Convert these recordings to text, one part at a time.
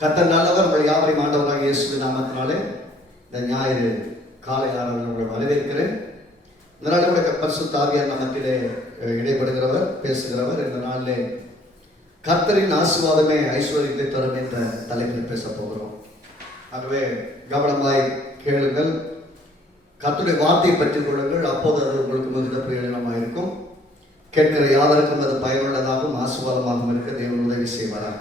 கர்த்தர் நல்லவர். உங்கள் யாவரையும் ஆண்டவராக இயேசுவின் நாமத்தினாலே இந்த ஞாயிறு காலை ஆராதனை உங்களை வரவேற்கிறேன். இந்த நாளில் பரிசுத்த ஆவியார் நம்மத்திலே இடைப்படுகிறவர், பேசுகிறவர். இந்த நாளிலே கர்த்தரின் ஆசீர்வாதமே ஐஸ்வர்யத்தை தரும் என்ற தலைப்பில் பேச போகிறோம். ஆகவே கவனமாய் கேளுங்கள், கர்த்தருடைய வார்த்தையை பற்றிக் கொள்ளுங்கள். அப்போது அது உங்களுக்கு மிகுந்த பிரயோஜனமாக இருக்கும். கேட்கிற யாவருக்கும் அது பயனுள்ளதாகவும் ஆசீர்வாதமாகவும் இருக்க தேவன் உதவி செய்வாராக.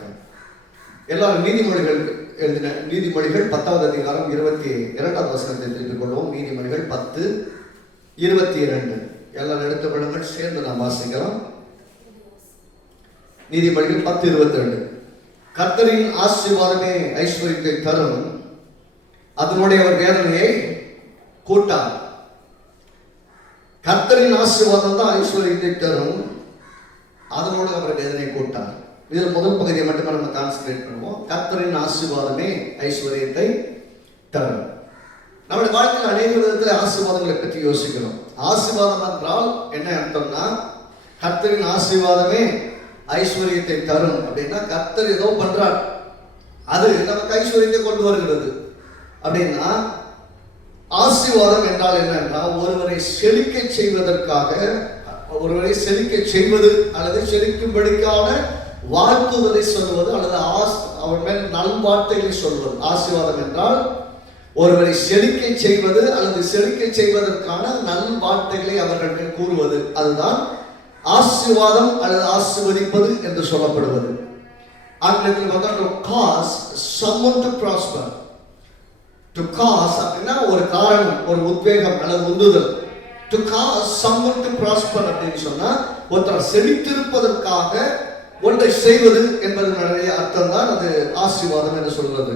எல்லாரும் நீதிமொழிகள் எழுதின நீதிமொழிகள் 10வது அதிகாரம் 22வது வசனத்தை திருப்பிக் கொள்வோம். நீதிமொழிகள் 10:22 எல்லாரும் எடுத்துக் கொள்ளுங்கள், சேர்ந்து நாம் வாசிக்கலாம். நீதிமொழிகள் 10:22 கர்த்தரின் ஆசீர்வாதமே ஐஸ்வர்யத்தை தரும், அதனுடைய ஒரு வேதனையை கூட்டார். கர்த்தரின் ஆசீர்வாதம் தான் ஐஸ்வர்யத்தை தரும், அதனோடு அவர் வேதனை கூட்டார். இதில் முதல் பகுதியை மட்டுமே நம்ம கான்சன்ட்ரேட் பண்ணுவோம். கர்த்தரின் ஆசீர்வாதமே ஐஸ்வர்யத்தை தரும். நம்முடைய வாழ்க்கையில் அநேக விதத்தில் ஆசீர்வாதங்களை பற்றி யோசிக்கிறோம். ஆசீர்வாதம் என்றால் என்ன அர்த்தம்னா, கர்த்தரின் ஆசீர்வாதமே ஐஸ்வர்யத்தை தரும் அப்படின்னா கர்த்தர் ஏதோ பண்றார், அது நமக்கு ஐஸ்வர்யத்தை கொண்டு வருகிறது அப்படின்னா. ஆசீர்வாதம் என்றால் என்னன்னா, ஒருவரை செழிக்க செய்வதற்காக, ஒருவரை செழிக்க செய்வது அல்லது செழிக்கும்படிக்கான வாழ்த்துவதை சொல்வது அல்லது அவர் மேல் நல்வார்த்தைகளை சொல்வது. ஆசீர்வாதம் என்றால் ஒருவரை செழிக்க செய்வது அல்லது செழிக்க செய்வதற்கான நல்வார்த்தைகளை அவர்கள் மேல் கூறுவது. அதுதான் ஆசீர்வாதம் அல்லது ஆசீர்வதிப்பது என்று சொல்லப்படுவது. ஆங்கிலத்தில் வந்து to cause someone to prosper. To cause அப்படின்னா ஒரு காரணம், ஒரு உத்வேகம் அல்லது உந்துதல். To cause someone to prosper அப்படின்னு சொன்னா ஒருத்தர் செழித்திருப்பதற்காக ஒன்றை செய்வது என்பதனுடைய அர்த்தம் தான் அது ஆசீர்வாதம் என்று சொல்றது.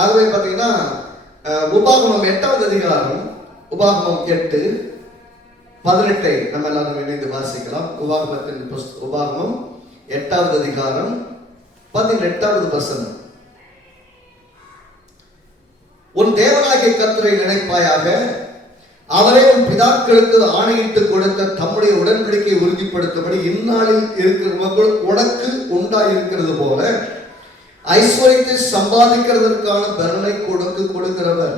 ஆகவே பார்த்தீங்கன்னா உபாகமம் 8வது அதிகாரம், உபாகமம் 8:18 நம்ம எல்லாரும் இணைந்து வாசிக்கலாம். உபாகமம் 8வது அதிகாரம் 18வது வசனம். உன் தேவனாகிய கர்த்தரை நினைப்பாயாக, அவரே உன் பிதாக்களுக்கு ஆணையிட்டு கொடுத்த தம்முடைய உடன்படிக்கையை உறுதிப்படுத்தும்படி இந்நாளில் உனக்கு உண்டாயிருக்கிறது போல ஐஸ்வர்யத்தை சம்பாதிக்கிறதற்கான பலனை கொடுக்கிறவர்.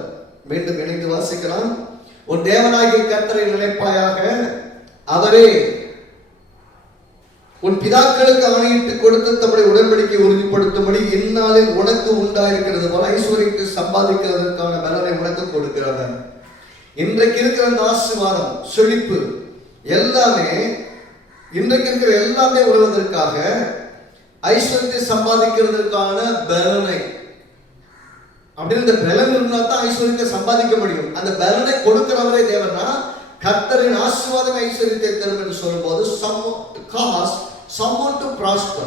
மீண்டும் இணைந்து வாசிக்கலாம். உன் தேவனாகிய கர்த்தரை நினைப்பாயாக, அவரே உன் பிதாக்களுக்கு ஆணையிட்டு கொடுத்த தம்முடைய உடன்படிக்கையை உறுதிப்படுத்தும்படி இந்நாளில் உனக்கு உண்டாயிருக்கிறது போல ஐஸ்வர்யத்தை சம்பாதிக்கிறதற்கான பலனை உனக்கு கொடுக்கிறவர். இன்றைக்கு இருக்கிற அந்த ஆசீர்வாதம், செழிப்பு எல்லாமே, இன்றைக்கு இருக்கிற எல்லாமே வருவதற்காக ஐஸ்வர்யத்தை சம்பாதிக்கிறதற்கான பலனை, அப்படின்னு இந்த பலன் இருந்தா தான் ஐஸ்வர்யத்தை சம்பாதிக்க முடியும். அந்த பலனை கொடுக்கிறவரே தேவனா. கர்த்தரின் ஆசீர்வாதம் ஐஸ்வர்யத்தை தரும் என்று சொல்லும்போது someone to prosper,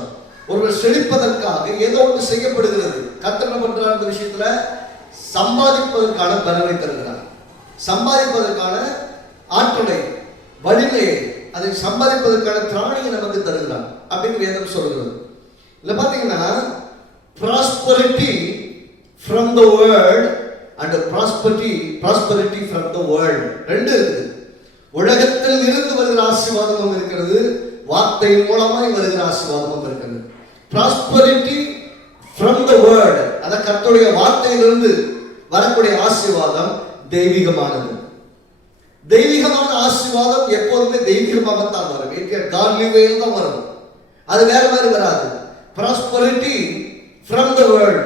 ஒருவர் செழிப்பதற்காக ஏதோ ஒன்று செய்யப்படுகிறது. கர்த்தர் என்ன பண்றார்? இந்த விஷயத்துல சம்பாதிப்பதற்கான பலனை தருகிறார், சம்பாதிப்பதற்கான ஆற்றலை, வலிமையை, அதை சம்பாதிப்பதற்கான திராணியை நமக்கு தருகிறார் அப்படின்னு வேதம் சொல்கிறது. இல்ல பாத்தீங்கன்னா prosperity from the world and prosperity from the world ரெண்டு இருக்குது. உலகத்தில் இருந்து வருகிற ஆசீர்வாதமும் இருக்கிறது, வார்த்தையின் மூலமாய் வருகிற ஆசீர்வாதமும் இருக்கிறது. prosperity from the world, அத கர்த்தருடைய வார்த்தையிலிருந்து வரக்கூடிய ஆசீர்வாதம் தெய்வீகமானது. தெய்வீகமான ஆசீர்வாதம் எப்போதுமே தெய்வீகமாகத்தான் வரும். காட்லி வேல தான் வரும், அது வேற மாதிரி வராது. prosperity from the world,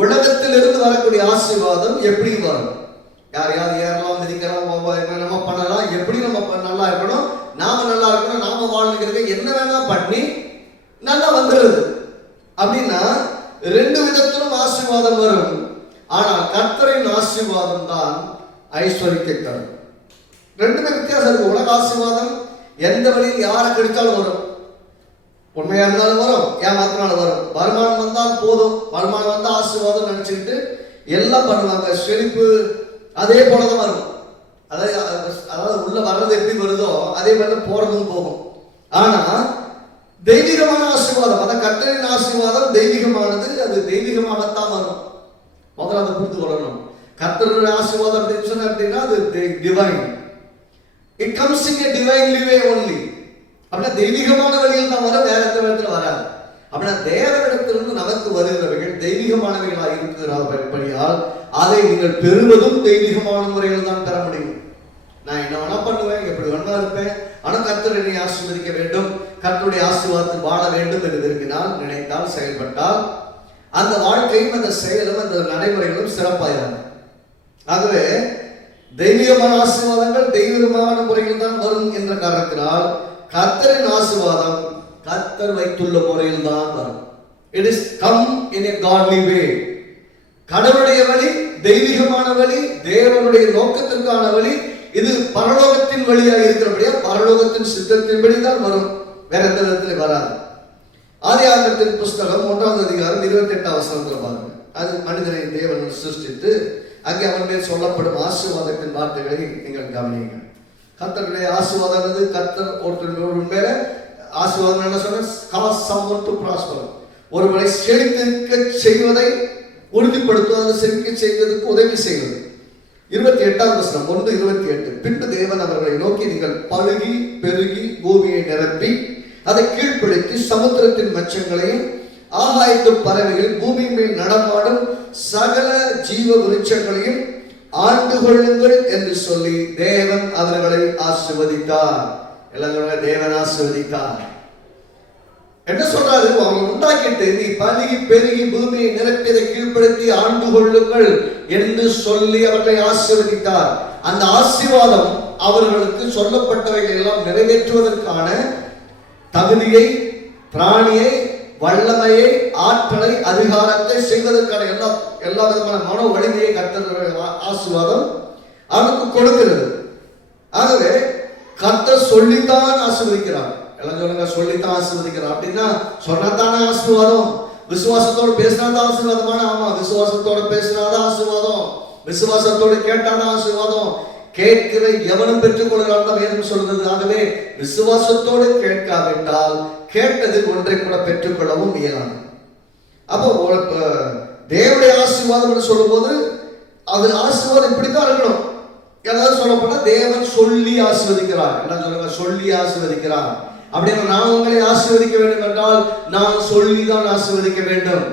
உலகத்தில் இருந்து வரக்கூடிய ஆசீர்வாதம் எப்படி வரும்? யாரையாவது ஏறலாம், மிதிக்கலாம், நம்ம பண்ணலாம், எப்படி நம்ம நல்லா இருக்கணும், நாம நல்லா இருக்கணும், நாம வாழ்ந்துக்கிறது என்ன வேணா பண்ணி நல்லா வந்துடுது அப்படின்னா ரெண்டு விதத்திலும் ஆசீர்வாதம் வரும். ஆனால் கர்த்தரின் ஆசீர்வாதம் தான் ஐஸ்வர்யத்தை தரும். ரெண்டுமே வித்தியாசம் இருக்கு. உலக ஆசீர்வாதம் எந்த வழியில் யாரை கிடைச்சாலும் வரும், உண்மையா இருந்தாலும் வரும், ஏமாத்தினாலும் வரும். வருமானம் வந்தால் போதும், வருமானம் வந்தா ஆசீர்வாதம் நினைச்சுக்கிட்டு எல்லாம் பண்ணுவாங்க. செழிப்பு அதே போலதான் வரும். அதாவது உள்ள வர்றது எப்படி வருதோ அதே மாதிரி போறதும் போகும். ஆனா தெய்வீகமான ஆசீர்வாதம், அதான் கர்த்தரின் ஆசீர்வாதம் தெய்வீகமானது, அது தெய்வீகமாகத்தான் வரும். முதல்ல அதை புரிந்து கொள்ளணும். கர்த்தருடைய ஆசீர்வாதம் அப்படின்னு சொன்ன அப்படின்னா அது divine. It comes in a divinely way only. அப்படின்னா தெய்வீகமான வழியில் தான் வர, வேற எந்த விதத்துல வராது. அப்படின்னா தேவனிடத்திலிருந்து நமக்கு வருகிறவைகள் தெய்வீகமானவைகளாக இருக்கிறபடியால் அதை நீங்கள் பெறுவதும் தெய்வீகமான முறையில் தான் பெற முடியும். நான் என்ன வேணா பண்ணுவேன், எப்படி வேணா இருப்பேன், ஆனால் கர்த்தர் என்னை ஆசீர்வதிக்க வேண்டும், கர்த்தருடைய ஆசீர்வாதத்தில் வாழ வேண்டும் என்று விரும்பினால், நினைத்தால், செயல்பட்டால் அந்த வாழ்க்கையும் அந்த செயலும் அந்த நடைமுறைகளும் சிறப்பாயிராங்க. ஆகவே தெய்வீகமான ஆசீர்வாதங்கள் தெய்வீகமான முறையில் தான் வரும் என்ற காரணத்தினால் கர்த்தரின் ஆசீர்வாதம் கர்த்தர் வைத்துள்ள முறையில் தான் வரும். இட் இஸ் கம் இன் எ காட்லி வே. கடவுளுடைய வழி தெய்வீகமான வழி, தேவனுடைய நோக்கத்திற்கான வழி. இது பரலோகத்தின் வழியாக இருக்கிறபடியா பரலோகத்தின் சித்தத்தின்படி தான் வரும், வேற எந்த விதத்தில் வராது. ஆதியாகமத்தின் புஸ்தகம் 1ஆம் அதிகாரம் 28ஆம் வசனத்தில் பாருங்க. அது மனிதனை தேவன் சிருஷ்டித்து அங்கே அவன் மேல் சொல்லப்படும் ஆசீர்வாதத்தின் வார்த்தைகளை நீங்கள் கவனியுங்கள். கர்த்தருடைய ஆசீர்வாதம் கர்த்தர் ஒருத்தர் மேல ஆசீர்வாதம் என்ன சொல்ற, cause someone to prosper, ஒருவரை செழிக்க செய்வதை உறுதிப்படுத்துவது, செழிக்க செய்வதற்கு உதவி செய்வது. 28ஆம் வசனம் 1:28. பின்பு தேவன் அவர்களை நோக்கி, நீங்கள் பழுகி பெருகி பூமியை நிரப்பி அதை கீழ்ப்படுத்தி சமுத்திரத்தின் மச்சங்களையும் ஆகாயத்து பறவைகள் பூமியின் மேல் நடமாடும் சகல ஜீவ விருட்சங்களையும் ஆண்டு கொள்ளுங்கள் என்று சொல்லி தேவன் அவர்களை ஆசீர்வதித்தார். எல்லாம் தேவன் ஆசீர்வதித்தார். என்ன சொல்றாரு, அவங்க உண்டாக்கிட்டு நீ பழுகி பெருகி பூமியை நிரப்பியதை கீழ்ப்படுத்தி ஆண்டு கொள்ளுங்கள் என்று சொல்லி அவர்களை ஆசீர்வதித்தார். அந்த ஆசீர்வாதம் அவர்களுக்கு சொல்லப்பட்டவைகளை எல்லாம் நிறைவேற்றுவதற்கான தகுதியை, பிராணியை, வல்லமையை, ஆற்றலை, அதிகாரத்தை செய்வதற்கான எல்லா விதமான மன வலிமையை கர்த்தருடைய ஆசீர்வாதம் அவனுக்கு கொடுக்கிறது. ஆகவே கர்த்தர் சொல்லித்தான் ஆசீர்வதிக்கிறார். எல்லாம் சொல்லுங்க, சொல்லித்தான் ஆசீர்வதிக்கிறார். அப்படின்னா சொன்னதானே ஆசீர்வாதம், விசுவாசத்தோடு பேசினாதான் ஆசீர்வாதமான? ஆமா, விசுவாசத்தோடு பேசினாதான் ஆசீர்வாதம், விசுவாசத்தோடு கேட்டாதான் ஆசீர்வாதம். கேட்கிற எவனும் பெற்றுக் கொள்கிறான் வேதம் சொல்கிறது. ஆகவே விசுவாசத்தோடு கேட்காவிட்டால் கேட்டதில் ஒன்றை கூட பெற்றுக்கொள்ளவும் இயலாது. அப்போ தேவனுடைய ஆசீர்வாதம் என்று சொல்லும் போது அது ஆசீர்வாதம் இப்படித்தான் இருக்கணும். ஏதாவது சொல்லப்போனா தேவன் சொல்லி ஆசீர்வதிக்கிறார். என்ன சொல்லுங்க, சொல்லி ஆசீர்வதிக்கிறார். அப்படின்னு நான் உங்களை ஆசீர்வதிக்க வேண்டும் என்றால் நான் சொல்லிதான் ஆசீர்வதிக்க வேண்டும்.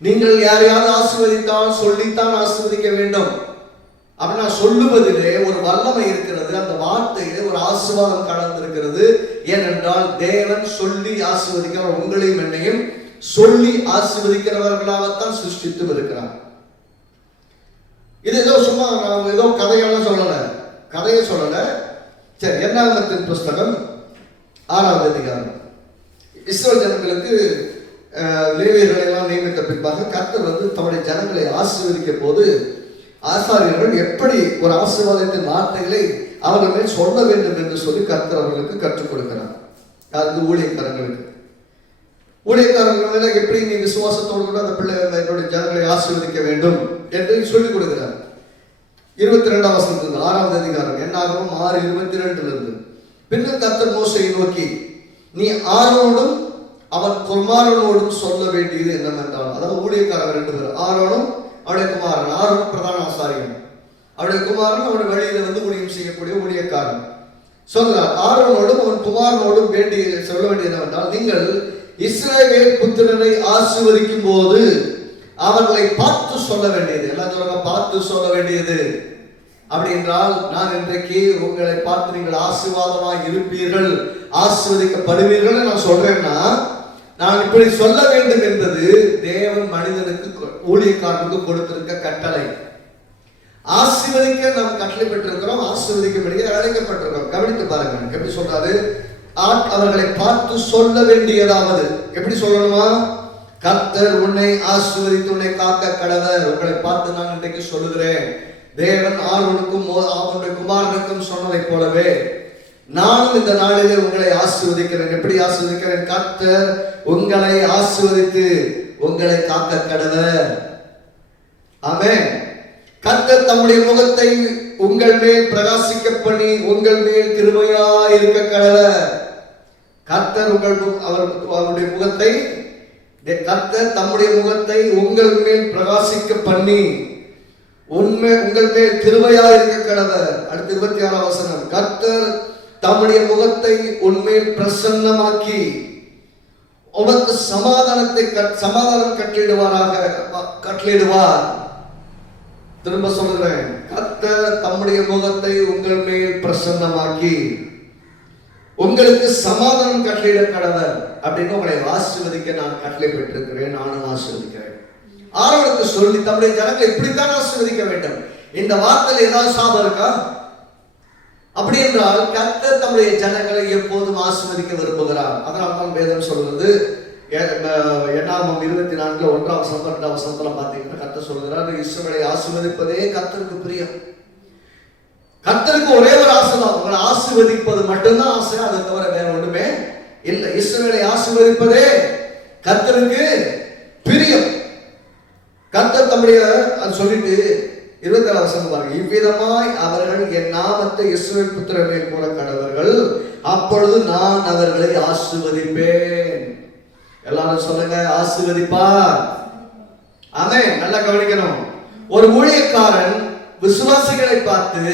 நீங்கள் யாரையாவது ஆசீர்வதித்தால் சொல்லித்தான் ஆசீர்வதிக்க வேண்டும். அப்படின்னா சொல்லுவதிலே ஒரு வல்லமை இருக்கிறது, அந்த வார்த்தையிலே ஒரு ஆசீர்வாதம் கலந்திருக்கிறது. ஏனென்றால் தேவன் சொல்லி ஆசீர்வதிக்கிறார். உங்களையும் என்னையும் சொல்லி ஆசீர்வதிக்கிறவர்களாகத்தான் சிருஷ்டித்து இருக்கிறார். இது ஏதோ சும்மா நான் ஏதோ கதையெல்லாம் சொல்லல, கதையை சொல்லல. சரி, என்னாகமத்தின் புஸ்தகம் 6ஆம் அதிகாரம். இஸ்ரவேல் ஜனங்களுக்கு லேவியர்களை எல்லாம் நியமித்த பின்பாக கர்த்தர் தம்முடைய ஜனங்களை ஆசீர்வதிக்க போது ஆசாரியர்கள் எப்படி ஒரு ஆசீர்வாதத்தின் வார்த்தைகளை அவர்கள் மேல் சொல்ல வேண்டும் என்று சொல்லி கர்த்தர் அவர்களுக்கு கற்றுக் கொடுக்கிறார். யாருக்கு? ஊழியக்காரங்களுக்கு. ஊழியக்காரர்கள் மேல எப்படி நீ விசுவாசத்தோடு கூட அந்த பிள்ளைகளுடைய ஜனங்களை ஆசீர்வதிக்க வேண்டும் என்று சொல்லிக் கொடுக்கிறார். 22ஆம் வசனத்திலிருந்து 6ஆவது அதிகாரம் என்னாகமம் 6:22 பின்னர் கர்த்தர் மோசேயை நோக்கி, நீ ஆரோனும் அவன் குமாரனோடும் சொல்ல வேண்டியது என்னவென்றால், அதாவது ஊழியக்காரர்கள் 2 பேர், ஆரோனும் அவருடைய குமாரன். ஆரோன் பிரதான ஆசாரியன், அவருடைய குமாரன் அவருடைய வழியில ஊழியம் செய்யக்கூடிய ஊழியக்காரன். சொல்கிறார், ஆரோனோடும் அவன் குமாரனோடும் சொல்ல வேண்டியது என்னவென்றால், நீங்கள் இஸ்ரவேல் புத்திரரை ஆசீர்வதிக்கும் போது அவர்களை பார்த்து சொல்ல வேண்டியது. எல்லாம் சொல்லுங்க, பார்த்து சொல்ல வேண்டியது. அப்படி என்றால் நான் இன்றைக்கு உங்களை பார்த்து நீங்கள் ஆசீர்வாதமாக இருப்பீர்கள், ஆசீர்வதிக்கப்படுவீர்கள் நான் சொல்றேன்னா, நான் இப்படி சொல்ல வேண்டும் என்பது தேவன் மனிதனுக்கு ஊழியக்காரனுக்கு கொடுத்திருக்க கட்டளை. ஆசீர்வதிக்க நாம் கட்டளை பெற்றிருக்கிறோம், ஆசீர்வதிக்க அழைக்கப்பட்டிருக்கிறோம். கவனித்து பாருங்க, எப்படி சொல்றாரு, அவர்களை பார்த்து சொல்ல வேண்டியதாவது. எப்படி சொல்லணுமா? கர்த்தர் உன்னை ஆசீர்வதித்து உன்னை காக்க கடவர். உங்களை பார்த்து நான் இன்றைக்கு சொல்லுகிறேன், தேவன் ஆரோனுக்கும் அவனுடைய குமாரனுக்கும் சொன்னதை போலவே நானும் இந்த நாளிலே உங்களை ஆசீர்வதிக்கிறேன். எப்படி ஆசீர்வதிக்கிறேன்? கர்த்தர் உங்களை ஆசீர்வதித்து உங்களை காக்க கடவர். ஆமென். கர்த்தர் தம்முடைய முகத்தை உங்கள் மேல் பிரகாசிக்க பண்ணி உங்கள் மேல் கிருபையாய் இருக்க கடவர். கர்த்தர் அவருடைய முகத்தை, கர்த்தர் தம்முடைய முகத்தை உங்கள் மேல் பிரகாசிக்க பண்ணி உங்கள் மேல் கிருபையாய் இருக்க கடவர். அடுத்து 26ஆம் வசனம், கர்த்தர் தம்முடைய முகத்தை உன்மேல் பிரசன்னமாக்கி உமக்கு சமாதானம் கட்டளையிடுவார். திரும்ப சொல்கிறேன், கர்த்தர் தம்முடைய முகத்தை உங்கள் மேல் பிரசன்னமாக்கி உங்களுக்கு சமாதானம் கட்டளையிட கடவர் அப்படின்னு உங்களை ஆசீர்வதிக்க நான் கட்டளை பெற்றிருக்கிறேன், நானும் ஆசீர்வதிக்கிறேன். ஆரோனுக்கு சொல்லி தம்முடைய ஜனங்களை இப்படித்தான் ஆசீர்வதிக்க வேண்டும். இந்த வார்த்தையில் ஏதாவது சாபம் இருக்கா? அப்படி என்றால் கர்த்தர் தம்முடைய ஜனங்களை எப்போதும் ஆசீர்வதிக்க விரும்புகிறார். அதனால தான் வேதம் சொல்றது, எண்ணாகமம் 24 1 2 பார்த்தீங்கன்னா கர்த்தர் சொல்கிறார், இஸ்ரவேலை ஆசீர்வதிப்பதே கர்த்தருக்கு பிரியம். கர்த்தருக்கு ஒரே ஒரு ஆசை தான், உங்களை ஆசீர்வதிப்பது மட்டும்தான் ஆசை, அதை தவிர வேற ஒண்ணுமே இல்லை. இஸ்ரவேலை ஆசீர்வதிப்பதே கர்த்தருக்கு பிரியம். கர்த்தர் தம்முடைய அது சொல்லிட்டு 27 பாருங்க, இவ்விதமாய் அவர்கள் என் நாமத்தை இஸ்ரவேல் புத்திரர் மேல் போட கடவர்கள், அப்பொழுது நான் அவர்களை ஆசீர்வதிப்பேன். எல்லாரும் சொல்லுங்க, ஆசீர்வதிப்பார். ஆமென். நல்லா கவனிக்கணும். ஒரு ஊழியக்காரன் விசுவாசிகளை பார்த்து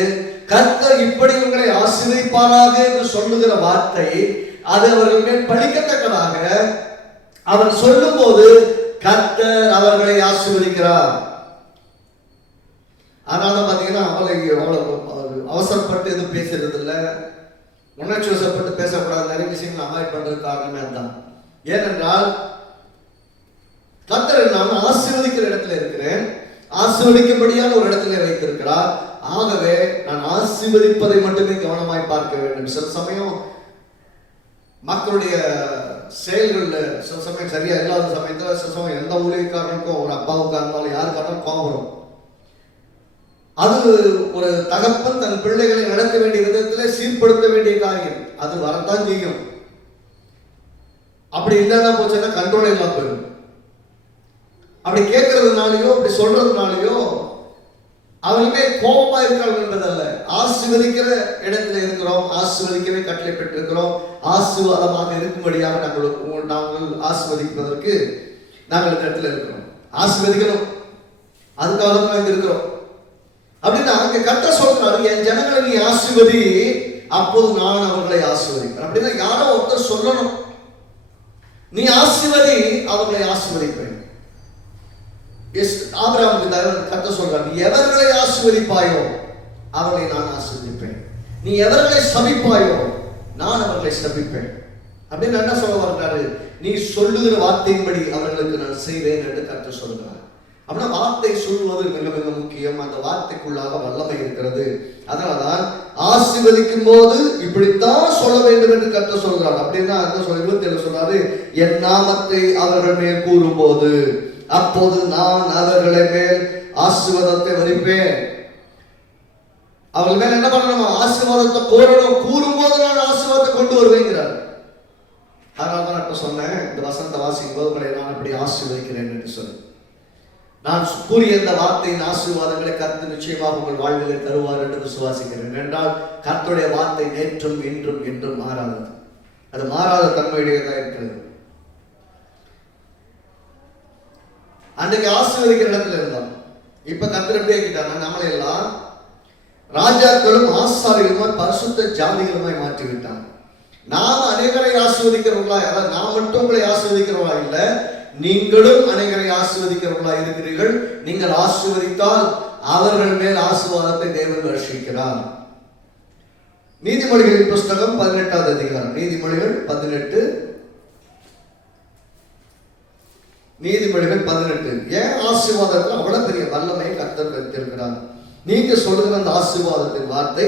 கர்த்தர் இப்படி உங்களை ஆசீர்வதிப்பாராக என்று சொல்லுகிற வார்த்தை அது அவர்கள் மேல் பலிக்கத்தக்கதாக அவன் சொல்லும் போது கர்த்தர் அவர்களை ஆசீர்வதிக்கிறார். அதனால பாத்தீங்கன்னா அவசரப்பட்டு எதுவும் பேசுறது இல்லை, உணர்ச்சி வசப்பட்டு பேசக்கூடாது, நிறைய விஷயங்கள் அவாய்ட் பண்றது காரணமே அதுதான். ஏனென்றால் கர்த்தர் நான் ஆசீர்வதிக்கிற இடத்துல இருக்கிறேன், ஆசீர்வதிக்கும்படியான ஒரு இடத்துல வைத்திருக்கிறார். ஆகவே நான் ஆசீர்வதிப்பதை மட்டுமே கவனமாய் பார்க்க வேண்டும். சில சமயம் மக்களுடைய செயல்களில் சில சமயம் சரியா இல்லாத சமயத்துல சில சமயம் எந்த ஊழியக்காரனுக்கும் ஒரு அப்பாவுக்காக இருந்தாலும் யாருக்காரும் கோபம் வரும். அது ஒரு தகப்பன் தன் பிள்ளைகளை நடத்த வேண்டிய விதத்தில் சீர்படுத்த வேண்டிய காரியம், அது வரத்தான் செய்யும். அப்படி இல்லைன்னா போச்சுன்னா கண்ட்ரோல் இல்லாம போயிடும். அப்படி கேட்கறதுனாலயோ அப்படி சொல்றதுனாலயோ அவங்களுமே கோபமா இருக்காங்க என்பதல்ல. ஆசீர்வதிக்கிற இடத்துல இருக்கிறோம், ஆசீர்வதிக்கவே கட்டளை பெற்றிருக்கிறோம். ஆசீர்வாதமாக இருக்கும்படியாக நாங்கள் ஆசீர்வதிப்பதற்கு நாங்கள் இந்த இடத்துல இருக்கிறோம். ஆசீர்வதிக்கணும், அதுக்காக தான் நாங்கள் இருக்கிறோம். அப்படின்னா அங்க கர்த்தர் சொல்றாரு, என் ஜனங்களை நீ ஆசீர்வதி, அப்போது நான் அவர்களை ஆசீர்வதிப்பேன். அப்படின்னா யாரோ ஒருத்தர் சொல்லணும், நீ ஆசீர்வதி, அவர்களை ஆசீர்வதிப்பேன். ஆபிரகாமுக்கு கர்த்தர் சொல்றார், நீ எவர்களை ஆசீர்வதிப்பாயோ அவர்களை நான் ஆசீர்வதிப்பேன், நீ எவர்களை சபிப்பாயோ நான் அவர்களை சபிப்பேன். அப்படின்னு என்ன சொல்ல வர்றாரு, நீ சொல்லுகிற வார்த்தையின்படி அவர்களுக்கு நான் செய்வேன் என்று கர்த்தர் சொல்கிறார். அப்படின்னா வார்த்தை சொல்வது மிக மிக முக்கியம். அந்த வார்த்தைக்குள்ளாக வல்லமை இருக்கிறது. அதனால்தான் ஆசீர்வதிக்கும் போது இப்படித்தான் சொல்ல வேண்டும் என்று கர்த்தர் சொல்கிறார். அப்படின்னா 27 சொல்றாரு, என் நாமத்தை அவர்கள் மேல் கூறும் போது அப்போது நான் அவர்களை மேல் ஆசீர்வாதத்தை வரிப்பேன். அவர்கள் மேல் என்ன பண்ணணும்? ஆசீர்வாதத்தை கோரணும். கூறும்போது நான் ஆசீர்வாதத்தை கொண்டு வருவேங்கிறார். அதனால்தான் இப்ப சொன்னேன், இந்த வசனத்தை வாசிக்கும் போது உங்களை நான் அப்படி ஆசீர்வதிக்கிறேன் என்று சொல்லி நான் கூறிய இந்த வார்த்தையின் ஆசீர்வாதங்களை கர்த்தர் நிச்சயமாக உங்கள் வாழ்விலே தருவார் என்று விசுவாசிக்கிறேன். என்றால் கர்த்தருடைய வார்த்தை நேற்றும் இன்றும் என்றும் மாறாதது, அது மாறாத தன்மையுடையதாக இருக்கிறது. அன்றைக்கு ஆசீர்வதிக்கிற இடத்துல இருந்தோம், இப்ப கர்த்தர் எப்படி ஆக்கிட்டாங்க, நம்மளை எல்லாம் ராஜாக்களும் ஆசாரிகளுமாய் பரிசுத்த ஜாதிகளுமாய் மாற்றி விட்டாங்க. நாம் அநேகரை ஆசீர்வதிக்கிறவர்களா, அதாவது நான் மட்டும் உங்களை ஆசீர்வதிக்கிறவர்களா இல்லை, நீங்களும் அநேகரை ஆசீர்வதிக்கிறவர்களா இருக்கிறீர்கள். நீங்கள் ஆசீர்வதித்தால் அவர்கள் மேல் ஆசீர்வாதத்தை தேவன் வருஷிக்கிறார். நீதிமொழிகளின் புஸ்தகம் 18வது அதிகாரம், நீதிமொழிகள் 18 ஏன் ஆசீர்வாதத்தில் அவ்வளவு பெரிய வல்லமை கர்த்தர் வைத்திருக்கிறார். நீங்க சொல்லுகிற அந்த ஆசீர்வாதத்தின் வார்த்தை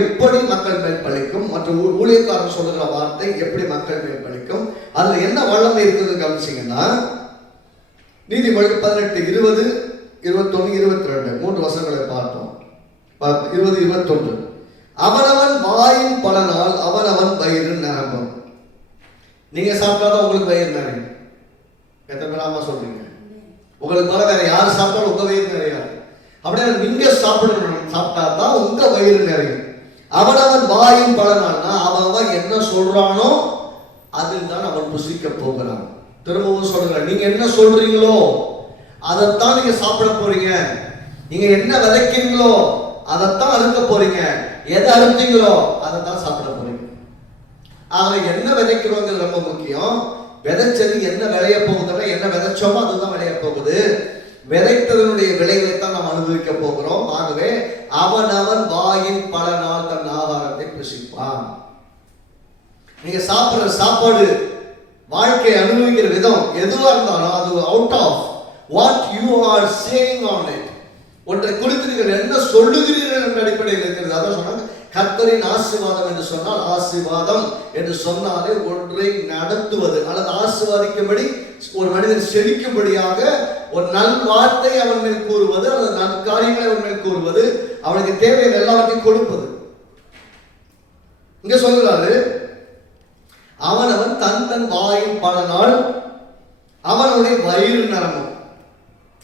எப்படி மக்கள் மேல் பலிக்கும், மற்ற ஊழியக்காரன் சொல்லுகிற வார்த்தை எப்படி மக்கள் மேல் பலிக்கும், அதுல என்ன வல்லமை இருக்குது கவனிச்சீங்கன்னா, நீதிமொழிகள் 18 20 21 22 3 வசனங்களை பார்த்தோம். 20 21 அவனவன் வாயின் பலனால் அவனவன் வயிறு நிரம்பும். நீங்க சாப்பிட்டாதான் உங்களுக்கு வயிறு நிறையும். எத்தனை பேர் ஆமா சொல்றீங்க? உங்களுக்கு மேல வேற யார் சாப்பிட்டாலும் உங்க வயிறு நிறையாது. அப்படியே நீங்க சாப்பிட்டா தான் உங்க வயிறு நிறையும். அவனவன் வாயின் பலனால்னா அவன் என்ன சொல்றானோ அதில் தான் அவன் புசிக்க போகிறான். திரும்பவும் சொல்றேன், நீங்க என்ன சொல்றீங்களோ அதைத்தான் நீங்க சாப்பிட போறீங்க. நீங்க என்ன விதைக்கிறீங்களோ அதைத்தான் அறுக்க போறீங்க. எதை அறுத்தீங்களோ அதைத்தான் சாப்பிட போறீங்க. ஆக என்ன விதைக்கிறோங்கிறது ரொம்ப முக்கியம். விதைச்சது என்ன விளைய போகுதுன்னா, என்ன விதைச்சோமோ அதுதான் விளைய போகுது. விதைத்ததனுடைய விளைவைத்தான் நாம் அனுபவிக்க போகிறோம். ஆகவே அவனவன் வாயின் பலனால் தன் ஆகாரத்தை புசிப்பான். நீங்க சாப்பிடுற சாப்பாடு, வாழ்க்கையை அனுபவிக்கிற விதம் எதுவா இருந்தாலும் அது out of what you are saying on it, ஒன்றை குறித்து நீங்கள் என்ன சொல்லுகிறீர்கள் என்ற அடிப்படையில் இருக்கிறது. அதான் சொன்னாங்க, கர்த்தரின் ஆசீர்வாதம் என்று சொன்னால், ஆசீர்வாதம் என்று சொன்னாலே ஒன்றை நடத்துவது அல்லது ஆசீர்வாதிக்கும்படி ஒரு மனிதன் செழிக்கும்படியாக ஒரு நல் வார்த்தை அவன் மேல் கூறுவது அல்லது நற்காரியங்களை அவன் மேல் கூறுவது, அவனுக்கு தேவையான எல்லாத்தையும் கொடுப்பது. இங்க சொல்கிறாரு, அவனவன் தன் தன் வாயின் பலனால் அவனுடைய வயிறு நிரம்பும்.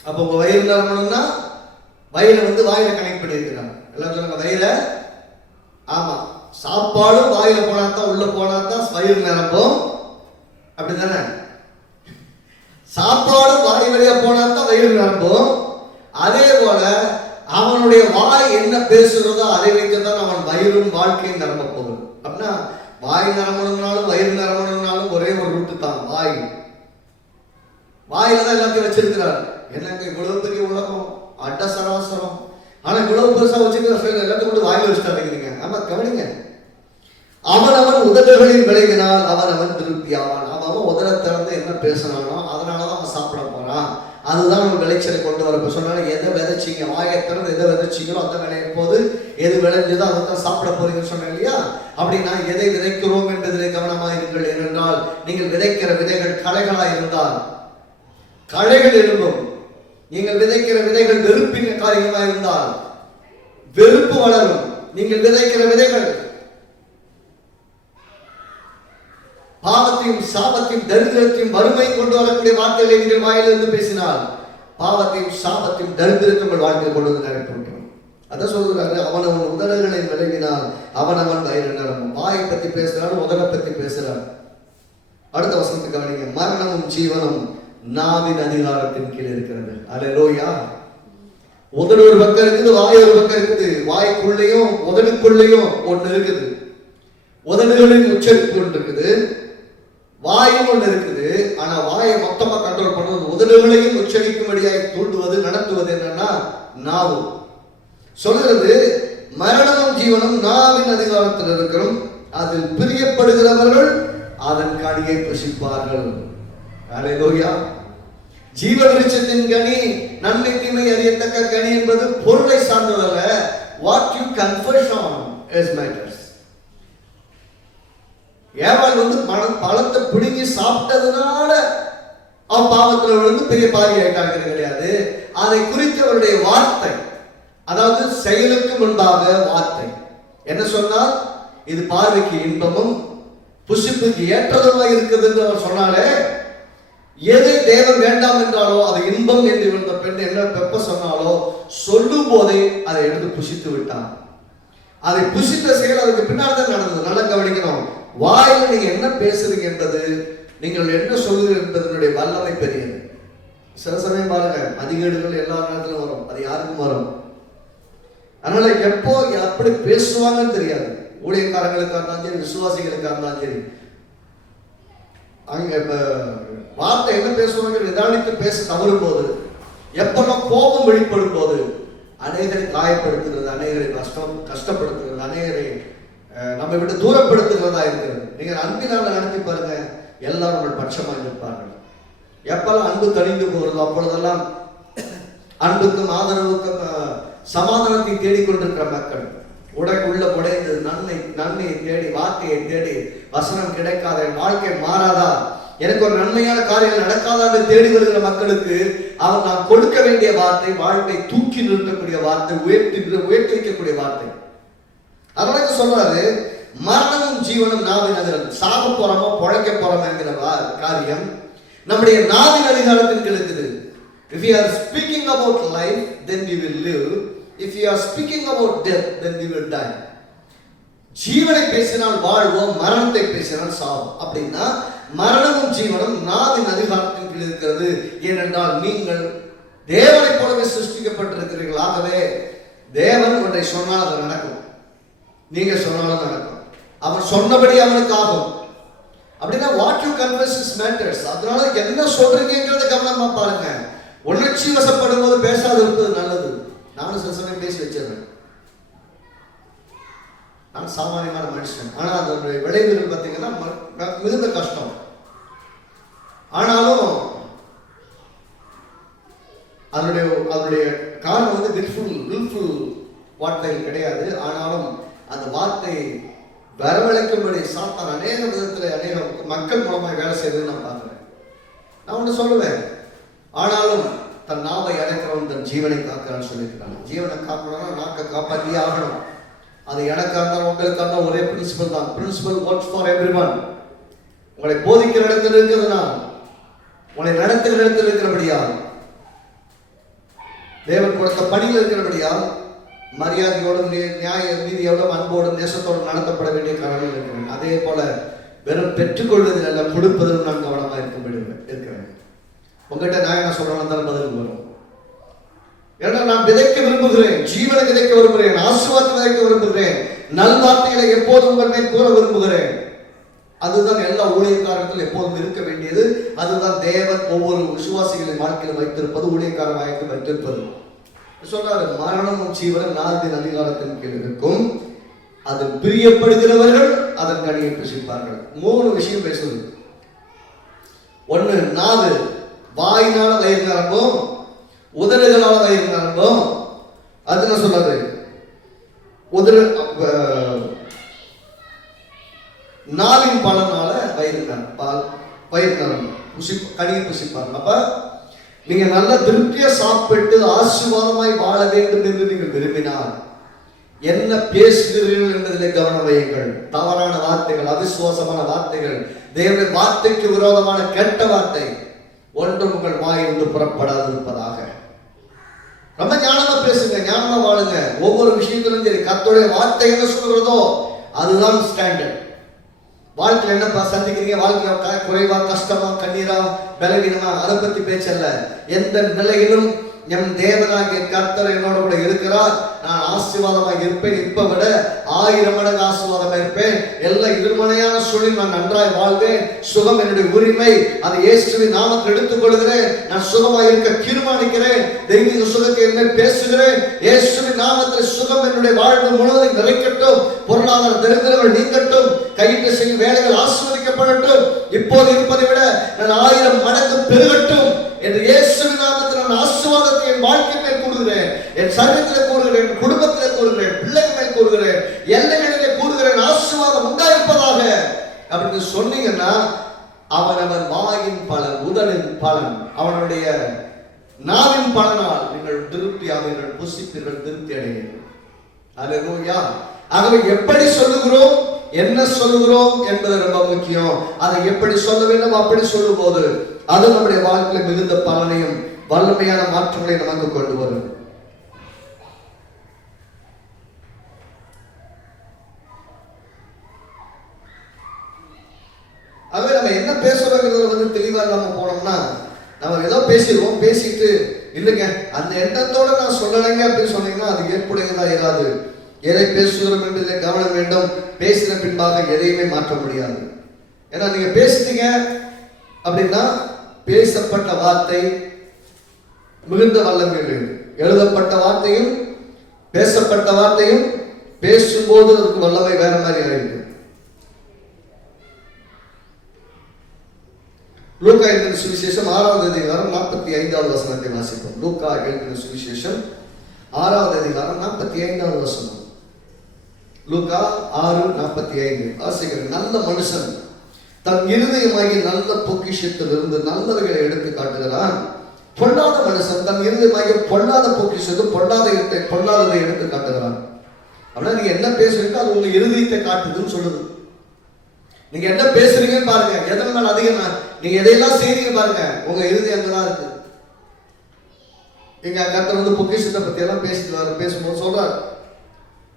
அப்போ உங்க வயிறு நிரம்பணும்னா வயிறை வாயில கனெக்ட் பண்ணியிருக்கிறாங்க. எல்லாம் சொல்லுங்க, வயிறை. ஆமா, சாப்பாடும் வாயில போனாதான், உள்ள போனாதான் வயிறு நிரம்பும். அப்படித்தானே? சாப்பாடும் வாய் வழியா போனாதான் வயிறு நிரம்பும். அதே போல அவனுடைய வாய் என்ன பேசுறதோ அதை வைத்துதான் அவன் வயிறும் வாழ்க்கையும் நிரம்ப போகுது. அப்படின்னா வாய் நிரம்பணும்னாலும் வயிறு நிரம்பணும்னாலும் ஒரே ஒரு ரூட்டு தான், வாய். வாயில தான் எல்லாத்தையும் வச்சிருக்கிறார். என்னங்க இவ்வளவு பெரிய உலகம், அட்ட சராசரம், ஆனா இவ்வளவு பெருசா வச்சிருக்கிற எல்லாத்தையும் கொண்டு வாயில வச்சுட்டாங்க. ஆமா, கவனிங்க. அவனவன் உதடுகளின் விளைவினால் அவனவன் திருப்தி ஆவான். அவன் உதட திறந்து என்ன பேசினானோ அதனாலதான் அவன் சாப்பிட போறான். அதுதான் அவன் விளைச்சலை கொண்டு வர. சொன்னாலும் எதை விதைச்சிங்க, வாயை திறந்து எதை விதைச்சிங்களோ அந்த விளைய போது, எது விளைஞ்சதோ அதை தான் சாப்பிட போறீங்கன்னு சொன்னேன் இல்லையா? அப்படின்னா எதை விதைக்கிறோம் என்பதிலே கவனமாக இருங்கள். ஏனென்றால் நீங்கள் விதைக்கிற விதைகள் களைகளா இருந்தால் களைகள் எழும்பும். நீங்கள் விதைக்கிற விதைகள் வெறுப்பின் காரியமா இருந்தால் வெறுப்பு வளரும். நீங்கள் விதைக்கிற விதைகள் பாவத்தையும் சாபத்தையும் தரித்திரத்தையும் வறுமை கொண்டு வரக்கூடிய வார்த்தைகளை நீங்கள் வாயிலிருந்து பேசினால் பாவத்தையும் சாபத்தையும் தரித்திரத்தை உங்கள் வாழ்க்கையில் கொண்டு வந்து நிறைவேற்றும். அதான் சொல்கிறாரு, அவனவன் உதடுகளை விளங்கினால் அவனவன் வயிறு நிரம்பும். வாயை பத்தி பேசுறாரு, உதட பத்தி பேசுறாரு. அடுத்த வசனத்துக்கு கவனிங்க. மரணமும் ஜீவனும் நாவின் அதிகாரத்தின் கீழ் இருக்கிறது. அல்லேலூயா. உதடு ஒரு பக்கம் இருக்குது, வாய் ஒரு பக்கம் இருக்குது. வாய்க்குள்ளேயும் உதடுக்குள்ளேயும் ஒன்று இருக்குது. உதடுகளின் உச்சரிப்பு ஒன்று இருக்குது, வாயும் ஒன்று இருக்குது. ஆனா வாயை மொத்தமா கண்ட்ரோல் பண்ணுவது, உதடுகளையும் உச்சரிக்கும்படியாக தூண்டுவது, நடத்துவது என்னன்னா நாவு. சொல்கிறது, மரணமும் ஜீவனும் நாவின் அதிகாரத்தில் இருக்கிறோம், அதில் பிரியப்படுகிறவர்கள் அதன் கனியை புசிப்பார்கள். அல்லேலூயா. ஜீவ விருட்சத்தின் கனி நன்மை தீமை அறியத்தக்க கனி என்பது பொருளை சார்ந்ததல்ல. What you confess on is matters. ஏவாள் பழத்தை பிடுங்கி சாப்பிட்டதுனால அவன் பாவத்தில் விழுந்து பெரிய பாவியாயிட்டாங்க கிடையாது. அதை குறித்து அவருடைய வார்த்தை, அதாவது செயலுக்கு முன்பாக வார்த்தை என்ன சொன்னால், இது பார்வைக்கு இன்பமும் புசிப்புக்கு ஏற்றதுமாக இருக்குது என்று அவர் சொன்னாலே, எதை தேவன் வேண்டாம் என்றாலோ அது இன்பம் என்று இந்த பெண் என்ன பெப்ப சொன்னாலோ சொல்லும் போதே அதை எடுத்து புசித்து விட்டான். அதை புசித்த செயல் அதுக்கு பின்னால் தான் நடந்தது. நல்லா கவனிக்கணும். வாயில் நீங்க என்ன பேசுறீங்க என்பது, நீங்கள் என்ன சொல்லுங்கள் என்பதனுடைய வல்லமை பெரியது. சில சமயம் பாருங்க, அதிகேடுகள் எல்லா நேரத்திலும் வரும், அது யாருக்கும் வரும். அதனால எப்போ எப்படி பேசுவாங்கன்னு தெரியாது. ஊழியக்காரங்களுக்காக இருந்தாலும் சரி, விசுவாசிகளுக்காக இருந்தாலும் சரி, அங்க வார்த்தை என்ன பேசுவாங்க நிதானித்து பேச தவறும் போது, எப்பெல்லாம் கோபம் வெளிப்படும் போது அநேகரை காயப்படுத்துகிறது, அநேகரை கஷ்டப்படுத்துகிறது, அநேகரை நம்ம விட்டு தூரப்படுத்துகிறதா இருக்கிறது. நீங்க அன்பினால் நடத்தி பாருங்க, எல்லாரும் உங்கள் பட்சமாக இருப்பார்கள். எப்பெல்லாம் அன்பு தணிந்து போகிறதோ அப்பொழுதெல்லாம் அன்புக்கும் ஆதரவுக்கும் சமாதானத்தை தேடிக்கொண்டிருக்கிற மக்கள் உள்ள உடைந்து நன்மையை தேடி, வார்த்தையை தேடி, வசனம் கிடைக்காத, வாழ்க்கை மாறாதா, எனக்கு ஒரு நன்மையான காரியம் நடக்காதா என்று தேடி வருகிற மக்களுக்கு அவர் நான் கொடுக்க வேண்டிய வார்த்தை, வாழ்க்கை தூக்கி நிறுத்தக்கூடிய வார்த்தை, உயர்த்தி வைக்கக்கூடிய வார்த்தை. அதனால சொல்றாரு, மரணமும் ஜீவனும் நாவின் அதிகாரம். சாக போறோமோ பொழைக்க போறோமோ என்கிற காரியம் நம்முடைய நாவின் அதிகாரத்தின் இருக்குது. If you are speaking about life, then we will live. If you are speaking about death, then we will die. ஜீவனை பேசினால் வாழ்வோம், மரணத்தை பேசினால் சாவோம். அப்படின்னா மரணமும் ஜீவனும் நாவின் அதிகாரத்தின் கீழ் இருக்கிறது. ஏனென்றால் நீங்கள் தேவனை போலவே சிருஷ்டிக்கப்பட்டிருக்கிறீர்கள். ஆகவே தேவன் ஒன்றை சொன்னால் அது நடக்கும், நீங்க சொன்னாலும் நடக்கும். அவன் சொன்னபடி அவனுக்கு ஆகும். அப்படின்னா வாட் யூ கன்ஃபெஸ் மேட்டர்ஸ். அதனால என்ன சொல்றீங்கிறத கவனமா பாருங்க. உணர்ச்சி வசப்படும் போது பேசாது இருப்பது நல்லது. நானும் சில சமயம் பேசி வச்சிருவேன். நான் சாமானியமான மனுஷன். ஆனா அதனுடைய விளைவுகள் பார்த்தீங்கன்னா மிகுந்த கஷ்டம். ஆனாலும் அதனுடைய காரணம் வந்து வில்ஃபுல் வார்த்தைகள் கிடையாது. ஆனாலும் அந்த வார்த்தையை வரவழைக்கும்படி சாத்தான் அநேக விதத்தில் அநேக மக்கள் மூலமாக வேலை செய்வதை நான் பார்க்கிறேன். நான் ஒன்று சொல்லுவேன், ஆனாலும் தன் நாவை அடைக்கிறவன் தன் ஜீவனை காக்கிறான்னு சொல்லியிருக்காங்க. ஜீவனை காக்கணும்னா நாக்கை காப்பாற்றியே ஆகணும். அது எனக்காக இருந்தாலும் உங்களுக்காக இருந்தாலும் ஒரே பிரின்சிபல் தான். Principle works for everyone. உங்களை போதிக்கிற இடத்தில் இருக்கிறதுனா, உங்களை நடத்துகிற இடத்தில் இருக்கிறபடியா, தேவன் கொடுத்த பணியில் இருக்கிறபடியா, மரியாதையோடும் நியாய நீதியோடும் அன்போடும் நேசத்தோடும் நடத்தப்பட வேண்டிய காரணம் இருக்கிறேன். அதே போல வெறும் பெற்றுக்கொள்வதில் அல்ல, கொடுப்பதிலும் நான் கவனமாக இருக்கிறேன். உங்ககிட்ட நான் என்ன சொல்றேன் தான் பதில் வரும். ஏன்னா நான் விதைக்க விரும்புகிறேன், ஜீவனை விதைக்க விரும்புகிறேன், ஆசீர்வாதத்தை விதைக்க விரும்புகிறேன், நல்வார்த்தைகளை எப்போதும் உங்கள் மேல் கூற விரும்புகிறேன். அதுதான் எல்லா ஊழியக்காரத்தில் எப்போதும் இருக்க வேண்டியது. அதுதான் தேவன் ஒவ்வொரு விசுவாசிகளின் வாழ்க்கையில் வைத்திருப்பது, ஊழியக்கார வாழ்க்கையில் வைத்திருப்பது. சொல்றாரு, மரணமும் ஜீவனும் நான்கின் அதிகாரத்தின் கீழ் இருக்கும், அது பிரியப்படுகிறவர்கள் அதன் கனியை புசிப்பார்கள். 3 விஷயம் பேசுது. ஒண்ணு, நாவு. வாயினால வயிறு நிரம்பும், உதடுகளால வயிறு நிரம்பும். அது என்ன சொல்றது? நாவின் பலனால வயிறு நிரம்பும், கனியை புசிப்பார்கள். அப்ப நீங்க நல்ல திருப்தியா சாப்பிட்டு ஆசீர்வாதமாய் வாழ வேண்டும் என்று நீங்கள் விரும்பினால் என்ன பேசுகிறீர்கள் என்பதிலே கவனம் வையுங்கள். தவறான வார்த்தைகள், அவிசுவாசமான வார்த்தைகள், தேவனுடைய வார்த்தைக்கு விரோதமான கெட்ட வார்த்தை ஒன்றும் உங்கள் வாயிலிருந்து புறப்படாது இருப்பதாக. ரொம்ப ஞானமா பேசுங்க, ஞானமா வாழுங்க. ஒவ்வொரு விஷயத்திலும் சரி, கர்த்தருடைய வார்த்தை என்ன சொல்கிறதோ அதுதான் ஸ்டாண்டர்ட். வாழ்க்கையில் என்ன சந்திக்கிறீங்க, வாழ்க்கை குறைவா, கஷ்டமா, கண்ணீரா, பலவீனமா, அதை பத்தி பேச்சல்ல. எந்த நிலையிலும் என் தேவனாகிய கர்த்தர் என்னோட கூட இருக்கிறார், நான் ஆசீர்வாதமாக இருப்பேன், இப்ப விட 1000 மடங்கு ஆசீர்வாதமாக இருப்பேன். எல்லா எதிர்மறையான சூழலில் நான் நன்றாய் வாழ்வேன். சுகம் என்னுடைய உரிமை, அதை இயேசுவின் நாமத்தில் எடுத்துக் கொள்கிறேன். நான் சுகமாக இருக்க தீர்மானிக்கிறேன். தெய்வீக சுகத்தை என்ன பேசுகிறேன். இயேசுவின் நாமத்தில் சுகம் என்னுடைய வாழ்வு முழுவதும் நிறைக்கட்டும். பொருளாதார தரித்திரங்கள் நீங்கட்டும். கையிட்டு செய்யும் வேலைகள் ஆசீர்வதிக்கப்படட்டும். இப்போது இருப்பதை விட நான் 1000 மடங்கு பெருகட்டும் என்று இயேசுவின் நாமத்தில் நான் ஆசீர்வாதத்தை என் வாழ்க்கை மேல் கூறுகிறேன், என் சரீரத்திலே கூறுகிறேன், என் குடும்பத்திலே கூறுகிறேன், பிள்ளைகள் மேல் கூறுகிறேன், எல்லைகளிலே கூறுகிறேன். ஆசீர்வாதம் உண்டாயிருப்பதாக அப்படின்னு சொன்னீங்கன்னா அவனவன் வாயின் பலன், உடலின் பலன், அவனுடைய நாவின் பலனால் நீங்கள் திருப்தியாவீர்கள், புசிப்பீர்கள், திருப்தி அடைவீர்கள். அல்லேலூயா. ஆகவே எப்படி சொல்லுகிறோம், என்ன சொல்லுகிறோம் என்பது ரொம்ப முக்கியம். அதை எப்படி சொல்ல வேண்டும், அப்படி சொல்லும் போது அது நம்முடைய வாழ்க்கையில் மிகுந்த பலனையும் வல்லமையான மாற்றங்களை நமக்கு கொண்டு வரும். ஆகவே நம்ம என்ன பேசுறோங்கிறதுல தெளிவா இல்லாம போனோம்னா நம்ம ஏதோ பேசிடுவோம், பேசிட்டு இல்லைங்க அந்த எண்ணத்தோட நான் சொல்லலைங்க அப்படின்னு சொன்னீங்கன்னா அது ஏற்புடையதா இராது. எதை பேசுகிறோம் என்பதிலே கவனம் வேண்டும். பேசின பின்பாக எதையுமே மாற்ற முடியாது. ஏன்னா நீங்க பேசிட்டீங்க அப்படின்னா பேசப்பட்ட வார்த்தை மிகுந்த வல்லமை. எழுதப்பட்ட வார்த்தையும் பேசப்பட்ட வார்த்தையும் பேசும்போது அதுக்கு வல்லமை வேற மாதிரி ஆயிருக்கு. லூக்கா எழுதின சுவிசேஷம் 6வது அதிகாரம் 45வது வசனத்தை வாசிப்போம். லூக்கா எழுதின சுவிசேஷம் 6வது அதிகாரம் 45வது வசனம். லூக்கா 6:45 வாசிக்கிறேன். நல்ல மனுஷன் தன் இருதயமாகி நல்ல பொக்கிஷத்தில் இருந்து நல்லவைகளை எடுத்து காட்டுகிறான். பொல்லாத மனுஷன் தன் இருதயமாகி பொல்லாத பொக்கிஷத்தை பொல்லாததை எடுத்து காட்டுகிறான். அப்படின்னா நீங்க என்ன பேசுறீங்க அது உங்க இருதயத்தை காட்டுதுன்னு சொல்லுது. நீங்க என்ன பேசுறீங்கன்னு பாருங்க. எதனால அதிகம் நீங்க எதையெல்லாம் செய்றீங்க பாருங்க, உங்க இருதயம் அங்கதான் இருக்கு. எங்க கர்த்தர் பொக்கிஷத்தை பத்தி எல்லாம் பேசும்போது சொல்றாரு,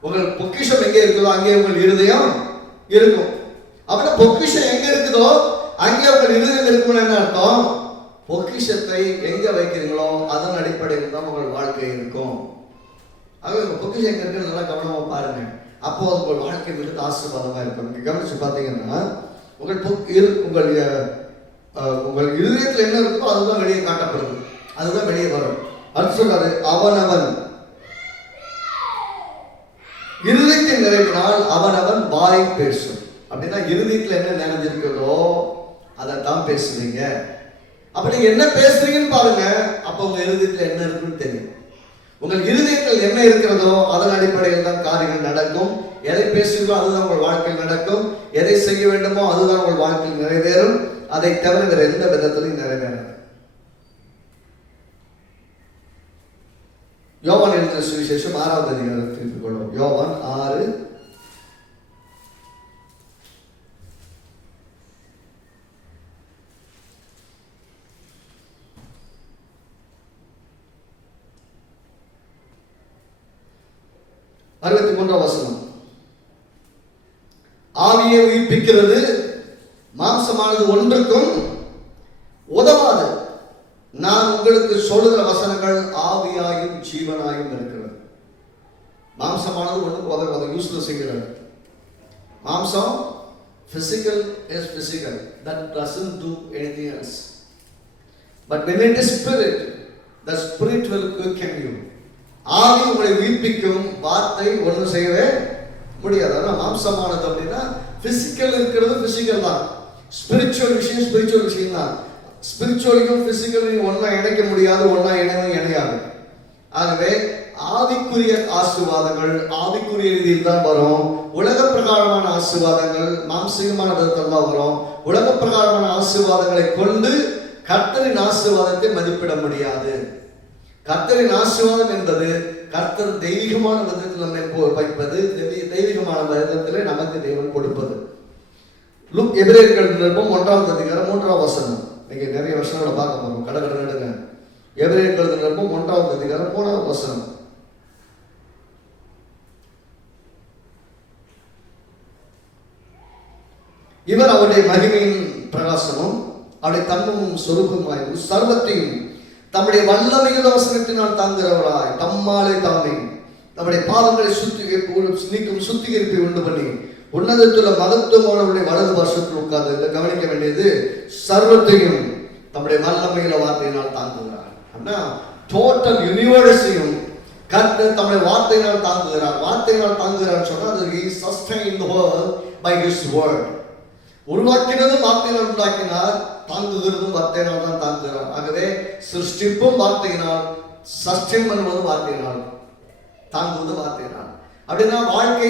உங்கள் பொக்கிஷம் எங்க இருக்குதோ அங்கே உங்கள் இருதயம் இருக்கும். அப்படின்னா பொக்கிஷம் எங்க இருக்குதோ அங்கே உங்கள் இருதயம் இருக்கும்னு என்ன அர்த்தம்? பொக்கிஷத்தை எங்க வைக்கிறீங்களோ அதன் அடிப்படையில் தான் உங்கள் வாழ்க்கை இருக்கும். ஆகவே உங்க பொக்கிஷம் எங்க இருக்குன்னு நல்லா கவனமா பாருங்க. அப்போ உங்கள் வாழ்க்கை மிகுந்த ஆசீர்வாதமா இருக்கும். நீங்க கவனிச்சு பார்த்தீங்கன்னா உங்கள் இருதயத்தில் என்ன இருக்கோ அதுதான் வெளியே காட்டப்படுது, அதுதான் வெளியே வரும். அடுத்து சொல்றாரு, அவனவன் இருதயத்தில் நிறைவினால் அவனவன் வாய் பேசும். அப்படின்னா இருதயத்தில் என்ன நிறைஞ்சிருக்கிறதோ அதைத்தான் பேசுவீங்க. அப்படி என்ன பேசுறீங்கன்னு பாருங்க, அப்ப உங்க இருதயத்தில் என்ன இருக்குன்னு தெரியும். உங்கள் இருதயத்தில் என்ன இருக்கிறதோ அதன் அடிப்படையில் தான் காரியங்கள் நடக்கும். எதை பேசுகிறோ அதுதான் உங்கள் வாழ்க்கையில் நடக்கும். எதை செய்ய வேண்டுமோ அதுதான் உங்கள் வாழ்க்கையில் நிறைவேறும். அதை தவிர வேற எந்த விதத்திலையும் நிறைவேறாது. யோவான் எழுதின சுவிசேஷம் 6வது அதிகாரத்திற்கு கொள்வோம். யோவான் 6 63 வசனம். ஆவியை உயிர்ப்பிக்கிறது, மாம்சமானது ஒன்றுக்கும் உதவாது. நான் உங்களுக்கு சொல்லுகிற வசனங்கள் ஆவியாயும் ஜீவனாயும் இருக்கிறது. மாம்சமானது ஒன்றுக்கு உதவாது, யூஸ்லெஸ் செய்கிறது. மாம்சம் physical is physical, that doesn't do anything else. But when it is spirit, the spirit will quicken you. ஆவி உங்களை உயிர்ப்பிக்கும், வார்த்தை ஒன்றும் செய்யவே முடியாது. ஆனால் மாம்சமானது அப்படின்னா பிசிக்கல் இருக்கிறது பிசிக்கல் தான், ஸ்பிரிச்சுவல் விஷயம் ஸ்பிரிச்சுவல் விஷயம் தான். ஸ்பிரிச்சுவலையும் பிசிக்கலையும் ஒன்றா இணைக்க முடியாது, ஒன்றா இணையவும் இணையாது. ஆகவே ஆவிக்குரிய ஆசீர்வாதங்கள் ஆவிக்குரிய ரீதியில் தான் வரும். உலக பிரகாரமான ஆசீர்வாதங்கள் மாம்சீகமான விதத்தில் தான் வரும். உலக பிரகாரமான ஆசீர்வாதங்களை கொண்டு கர்த்தரின் ஆசீர்வாதத்தை மதிப்பிட முடியாது. கர்த்தரின் ஆசீர்வாதம் என்பது கர்த்தர் தெய்வீகமான விதத்தில் நம்மை வைப்பது, தெய்வீகமான விதத்திலே நமக்கு தெய்வம் கொடுப்பது. எபிரேயர்கள் நிருபம் 1வது அதிகாரம் 3வது வசனம். நீங்க நிறைய வசனங்களை பார்க்க போறோம், கடற்கரை நடுங்க. எபிரேயர்கள் நிருபம் 1வது அதிகாரம் 3வது வசனம். இவர் அவருடைய மகிமையின் பிரகாசமும் அவருடைய தன்மமும் சொரூபமாய் சர்வத்தையும் தம்முடைய வல்லமையுள்ள வசனத்தினால் தாங்குகிறவராய் தம்மாலே தாமே தம்முடைய பாவங்களை நீக்கும் சுத்திகரிப்பை உண்டு பண்ணி உன்னதத்துள்ள மகத்துவமானவருடைய வலது வருஷத்தில் உட்கார்ந்து கவனிக்க வேண்டியது, சர்வத்தையும் தம்முடைய வல்லமையுள்ள வார்த்தையினால் தாங்குகிறார். அப்படின்னா டோட்டல் யூனிவர்ஸையும் கர்த்தர் தம்முடைய வார்த்தையினால் தாங்குகிறார். வார்த்தையினால் தாங்குகிறார் சொன்னா அது he sustained the world by his word. உருவாக்கினதும் வார்த்தையினால் உண்டாக்கினார், தாங்குகிறதும் வார்த்தையினால் தான் தாங்குகிறார். ஆகவே சிருஷ்டிப்பும் வார்த்தையினால், சஸ்டெயின் பண்ணுவதும் வார்த்தையினால், தாங்குவது வார்த்தையினால். அப்படின்னா வாழ்க்கை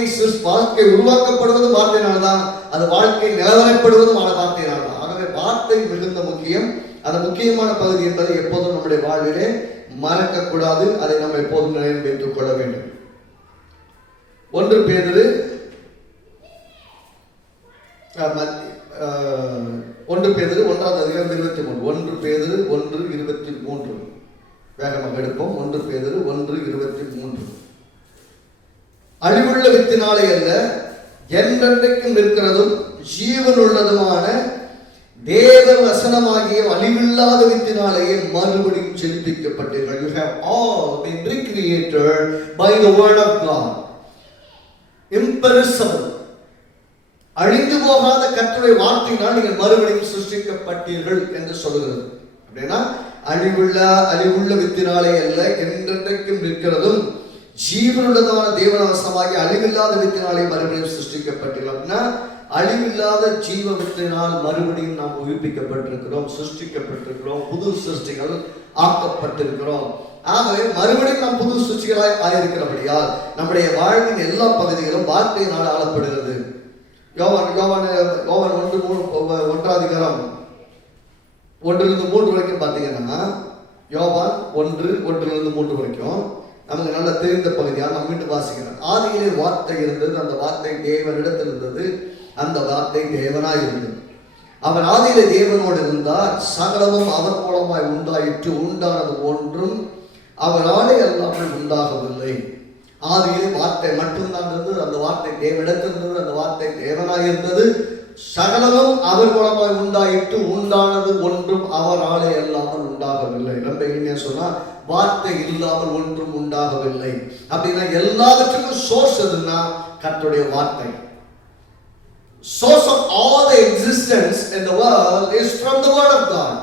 உருவாக்கப்படுவதும் வார்த்தையினால் தான், அது வாழ்க்கை நிலவரப்படுவதும் வார்த்தையினால் தான். ஆகவே வார்த்தை மிகுந்த முக்கியம். அந்த முக்கியமான பகுதி என்பதை எப்போதும் நம்முடைய வாழ்விலே மறக்கக்கூடாது. அதை நம்ம எப்போதும் நினைவில் வைத்துக் கொள்ள வேண்டும். 1 பேதுரு 1வது அதிகாரம் 23. 1 பேதுரு 1:23 வேகமாக எடுப்போம். 1 பேதுரு 1:23. அழிவுள்ள வித்தினாலே அல்ல, என்றென்றைக்கும் இருக்கிறதும் ஜீவனுள்ளதுமான தேவ வசனமாகிய அழிவில்லாத வித்தினாலேயே மறுபடியும் செலுத்திக்கப்பட்டீர்கள். You have all been recreated by the word of God. Imperishable, அழிந்து போகாத கர்த்தருடைய வார்த்தையினால் நீங்கள் மறுபடியும் சிருஷ்டிக்கப்பட்டீர்கள் என்று சொல்கிறது. அப்படின்னா அழிவுள்ள வித்தினாலே அல்ல, என்றென்றைக்கும் இருக்கிறதும் ஜீவனுள்ளதான தேவனாசமாகி அழிவில்லாத வித்தினாலே மறுபடியும் சிருஷ்டிக்கப்பட்டீர்கள். அப்படின்னா அழிவில்லாத ஜீவ வித்தினால் மறுபடியும் நாம் உயிர்ப்பிக்கப்பட்டிருக்கிறோம், சிருஷ்டிக்கப்பட்டிருக்கிறோம், புது சிருஷ்டிகள் ஆக்கப்பட்டிருக்கிறோம். ஆகவே மறுபடியும் நாம் புது சிருஷ்டிகளாய் ஆயிருக்கிறபடியால் நம்முடைய வாழ்வின் எல்லா பகுதிகளும் வார்த்தையினால் ஆளப்படுகிறது. யோவான் 1:3 அதிகாரம் 1-3 வரைக்கும் பார்த்தீங்கன்னா, யோவான் 1:1-3 வரைக்கும் நமக்கு நல்ல தெரிந்த பகுதியாக நம்ம மீண்டும் வாசிக்கிறோம். ஆதியிலே வார்த்தை இருந்தது, அந்த வார்த்தை தேவனிடத்தில் இருந்தது, அந்த வார்த்தை தேவனாய் இருந்தது. அவர் ஆதியிலே தேவனோடு இருந்தார், சகலமும் அவர் மூலமாய் உண்டாயிற்று, உண்டானது ஒன்றும் அவராலே அல்லாமல் உண்டாகவில்லை. ஆதியிலே வார்த்தை மட்டும்தான் இருந்தது, அந்த வார்த்தை தேவனிடத்தில் இருந்தது, அந்த வார்த்தை தேவனாய் இருந்தது, சகலமும் அவர் மூலமாய் உண்டாயிற்று, உண்டானது ஒன்றும் அவராலே அல்லாமல் உண்டாகவில்லை. நம்ம என்ன சொன்னா, வார்த்தை இல்லாமல் ஒன்றும் உண்டாகவில்லை. அப்படின்னா எல்லாவற்றுக்கும் சோர்ஸ் எதுன்னா கர்த்தருடைய வார்த்தை. source of all the existence in the world is from the word of God.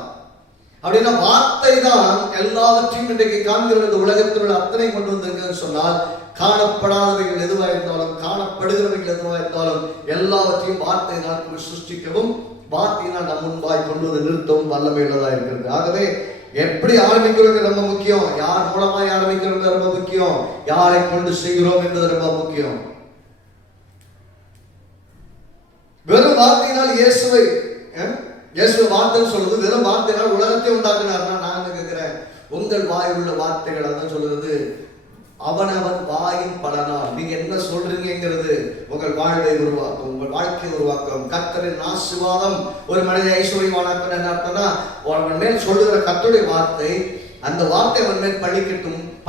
அப்படின்னா வார்த்தை தான் எல்லாவற்றையும் இன்றைக்கு காண்கிற இந்த உலகத்தில் உள்ள அத்தனை கொண்டு வந்திருக்குன்னு சொன்னால், காணப்படாதவைகள் எதுவாக இருந்தாலும் காணப்படுகிறவைகள் எதுவாக இருந்தாலும் எல்லாவற்றையும் வார்த்தையினால் சிருஷ்டிக்கவும் வார்த்தையினால் நம் முன்பாய் கொண்டு வந்து நிறுத்தவும் வல்லமை உள்ளதா இருக்கிறது. ஆகவே எப்படி ஆரம்பிக்கிறோம் ரொம்ப முக்கியம், யார் மூலமாய் ஆரம்பிக்கிறோம் ரொம்ப முக்கியம், யாரை கொண்டு செய்கிறோம் என்பது ரொம்ப முக்கியம். வெறும் வார்த்தையினால் இயேசுவை வார்த்தை சொல்லுது, வெறும் வார்த்தையினால் உலகத்தை உண்டாக்குனார்னா நான் கேட்கிறேன், உங்கள் வாயில் உள்ள வார்த்தைகள் அதான் சொல்லுறது, அவனவன் வாயின் பலனால் நீங்க என்ன சொல்றீங்கிறது உங்கள் வாழ்வை உருவாக்கும், உங்கள் வாழ்க்கையை உருவாக்கும். கர்த்தரின் ஆசீர்வாதம் ஒரு மனித ஐஸ்வர்யவானாக்க என்ன அர்த்தம்னா, அவன் மேல் சொல்லுகிற கர்த்தருடைய வார்த்தை, அந்த வார்த்தை அவன் மேல்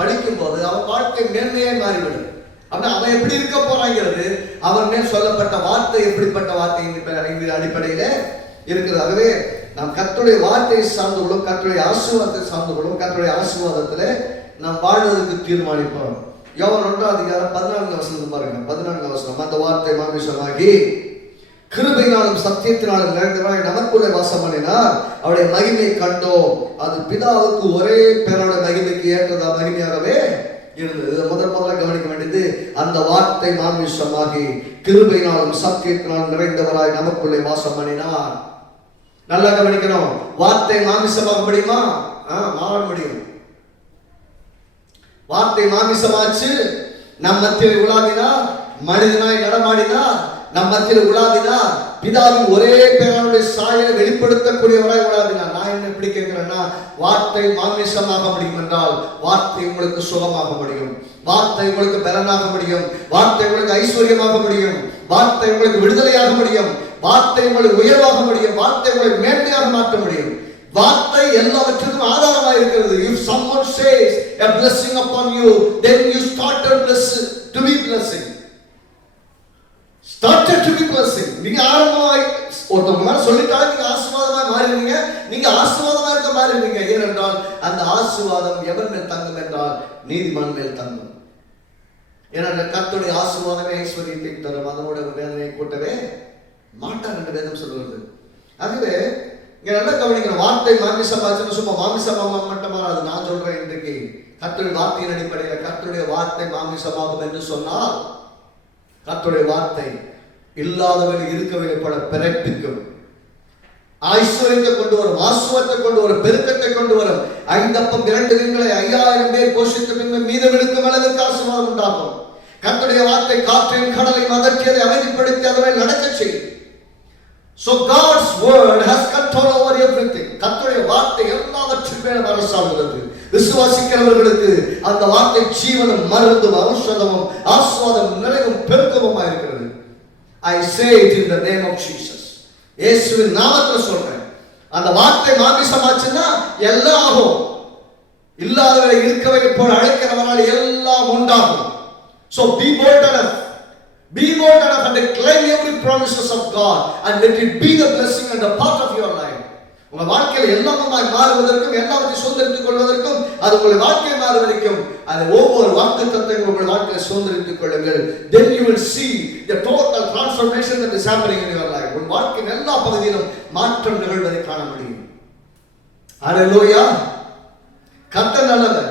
படிக்கும் போது அவன் வாழ்க்கை மேன்மையை மாறிவிடும். அப்படின்னா அவன் எப்படி இருக்க போறாங்கிறது அவன் மேல் சொல்லப்பட்ட வார்த்தை எப்படிப்பட்ட வார்த்தை அடிப்படையில இருக்கிறது. ஆகவே நாம் கர்த்தருடைய வார்த்தையை சார்ந்து கொள்ளும், கர்த்தருடைய ஆசீர்வாதத்தை சார்ந்து கொள்ளும், கர்த்தருடைய ஆசீர்வாதத்துல நாம் வாழ்வதற்கு தீர்மானிப்போம். யோவான் 1:14 பாருங்க, 14 அந்த வார்த்தை மாமிசமாகி கிருபையினாலும் சத்தியத்தினாலும் நிறைந்தவராய் நமக்குள்ளே வாசம் பண்ணினார், அவருடைய மகிமையை கண்டோம், அது பிதாவுக்கு ஒரே பேரோட மகிமைக்கு ஏற்றதா மகிமையாகவே இருந்தது. முதல்ல கவனிக்க வேண்டியது, அந்த வார்த்தை மாமிசமாகி கிருபையினாலும் சத்தியத்தினாலும் நிறைந்தவராய் நமக்குள்ளே வாசம் பண்ணினார். நல்லா கவனிக்கணும், வார்த்தை மாமிசமாக முடியுமா? மாற முடியும். வார்த்தை மாமிசமாச்சு, நம் மத்தியில் உலாவினார், மனிதனாய் நடமாடினார், நம் மத்தியில் உலாவினார், பிதாவின் ஒரே பேரனுடைய சாயலை வெளிப்படுத்தக்கூடியவராய் உலாவினார். நான் என்ன எப்படி கேட்கிறேன்னா, வார்த்தை மாமிசமாக முடியும் என்றால் வார்த்தை உங்களுக்கு சுகமாக முடியும், வார்த்தை உங்களுக்கு பலனாக முடியும், வார்த்தை உங்களுக்கு ஐஸ்வர்யமாக முடியும், வார்த்தை உங்களுக்கு விடுதலையாக முடியும், வார்த்தை உங்களுக்கு உயர்வாக முடியும், வார்த்தை உங்களை மேன்மையாக மாற்ற முடியும். வார்த்தை எல்லாவற்றுக்கும் ஆதாரமாக இருக்கிறது. If someone says a blessing upon you, then you started to be blessing. Started to be blessing. நீங்க ஆரம்பமாய் ஒருத்தவங்க மேல சொல்லிட்டாலே நீங்க ஆசீர்வாதமாய் மாறிடுவீங்க, நீங்க ஆசீர்வாதமா இருக்க மாறிடுவீங்க. ஏனென்றால் அந்த ஆசீர்வாதம் எவன் மேல் தங்கும் என்றால் நீதிமான் மேல் தங்கும். ஏனென்றால் கர்த்தருடைய ஆசீர்வாதமே ஐஸ்வர்யத்தை தரும், அதனோட வேதனையை கூட்டவே மாட்டார் என்று வேதம் சொல்கிறது. ஆகவே இங்க நல்லா கவனிக்கணும், வார்த்தை மாமிசமாச்சுன்னு சும்மா மாமிசமா மட்டுமா அது நான் சொல்றேன். இன்றைக்கு கர்த்தருடைய வார்த்தையின் அடிப்படையில் கர்த்தருடைய வார்த்தை மாமிசமாகும் என்று சொன்னால், கர்த்தருடைய வார்த்தை இல்லாதவர்கள் இருக்கவில்லை பல பிறப்பிக்கும், ஐஸ்வர்யத்தை கொண்டு வரும், ஆசுவத்தை கொண்டு வரும், பெருக்கத்தை கொண்டு வரும். 5 அப்பம் 2 மீன்களை 5000 பேர் போஷித்த பின்பு மீதமெடுக்கும் அளவிற்கு ஆசீர்வாதம் உண்டாகும். கர்த்தருடைய வார்த்தை காற்றையும் கடலையும் அதற்கேதை அமைதிப்படுத்தி அதனை நடக்க செய்யும். So God's word has control over everything. கர்த்தருடைய வார்த்தை எல்லாவற்றின் மேலும் அரசாளுகிறது. விசுவாசிக்கிறவர்களுக்கு அந்த வார்த்தை ஜீவனும் மருந்தும் ஔஷதமும் ஆசீர்வாதமும் நிறைவும் பெருக்கமுமா இருக்கிறது. I say it in the name of Jesus. இயேசுவின் நாமத்தில் சொல்றேன். அந்த வார்த்தை மாமிசமாச்சுன்னா எல்லாம் ஆகும். இல்லாதவரை இருக்கவை போல அழைக்கிறவரால் எல்லாம் உண்டாகும். So be bold enough. Be bold enough and claim every promises of God and let it be the blessing and a part of your life. உங்க வாழ்க்கையில் எல்லாமாய் மாறுவதற்கும் எல்லாவற்றையும் சுதந்திரித்துக் கொள்வதற்கும் அது உங்கள் வாழ்க்கை மாறுவதற்கும் அது ஒவ்வொரு வாக்குத்தத்தங்களும் உங்கள் வாழ்க்கையை சுதந்திரித்துக் கொள்ளுங்கள். Then you will see the total transformation that is happening in your life. உங்கள் வாழ்க்கையின் எல்லா பகுதியிலும் மாற்றம் நிகழ்வதை காண முடியும். ஹalleluya. கர்த்தர் நல்லவர்.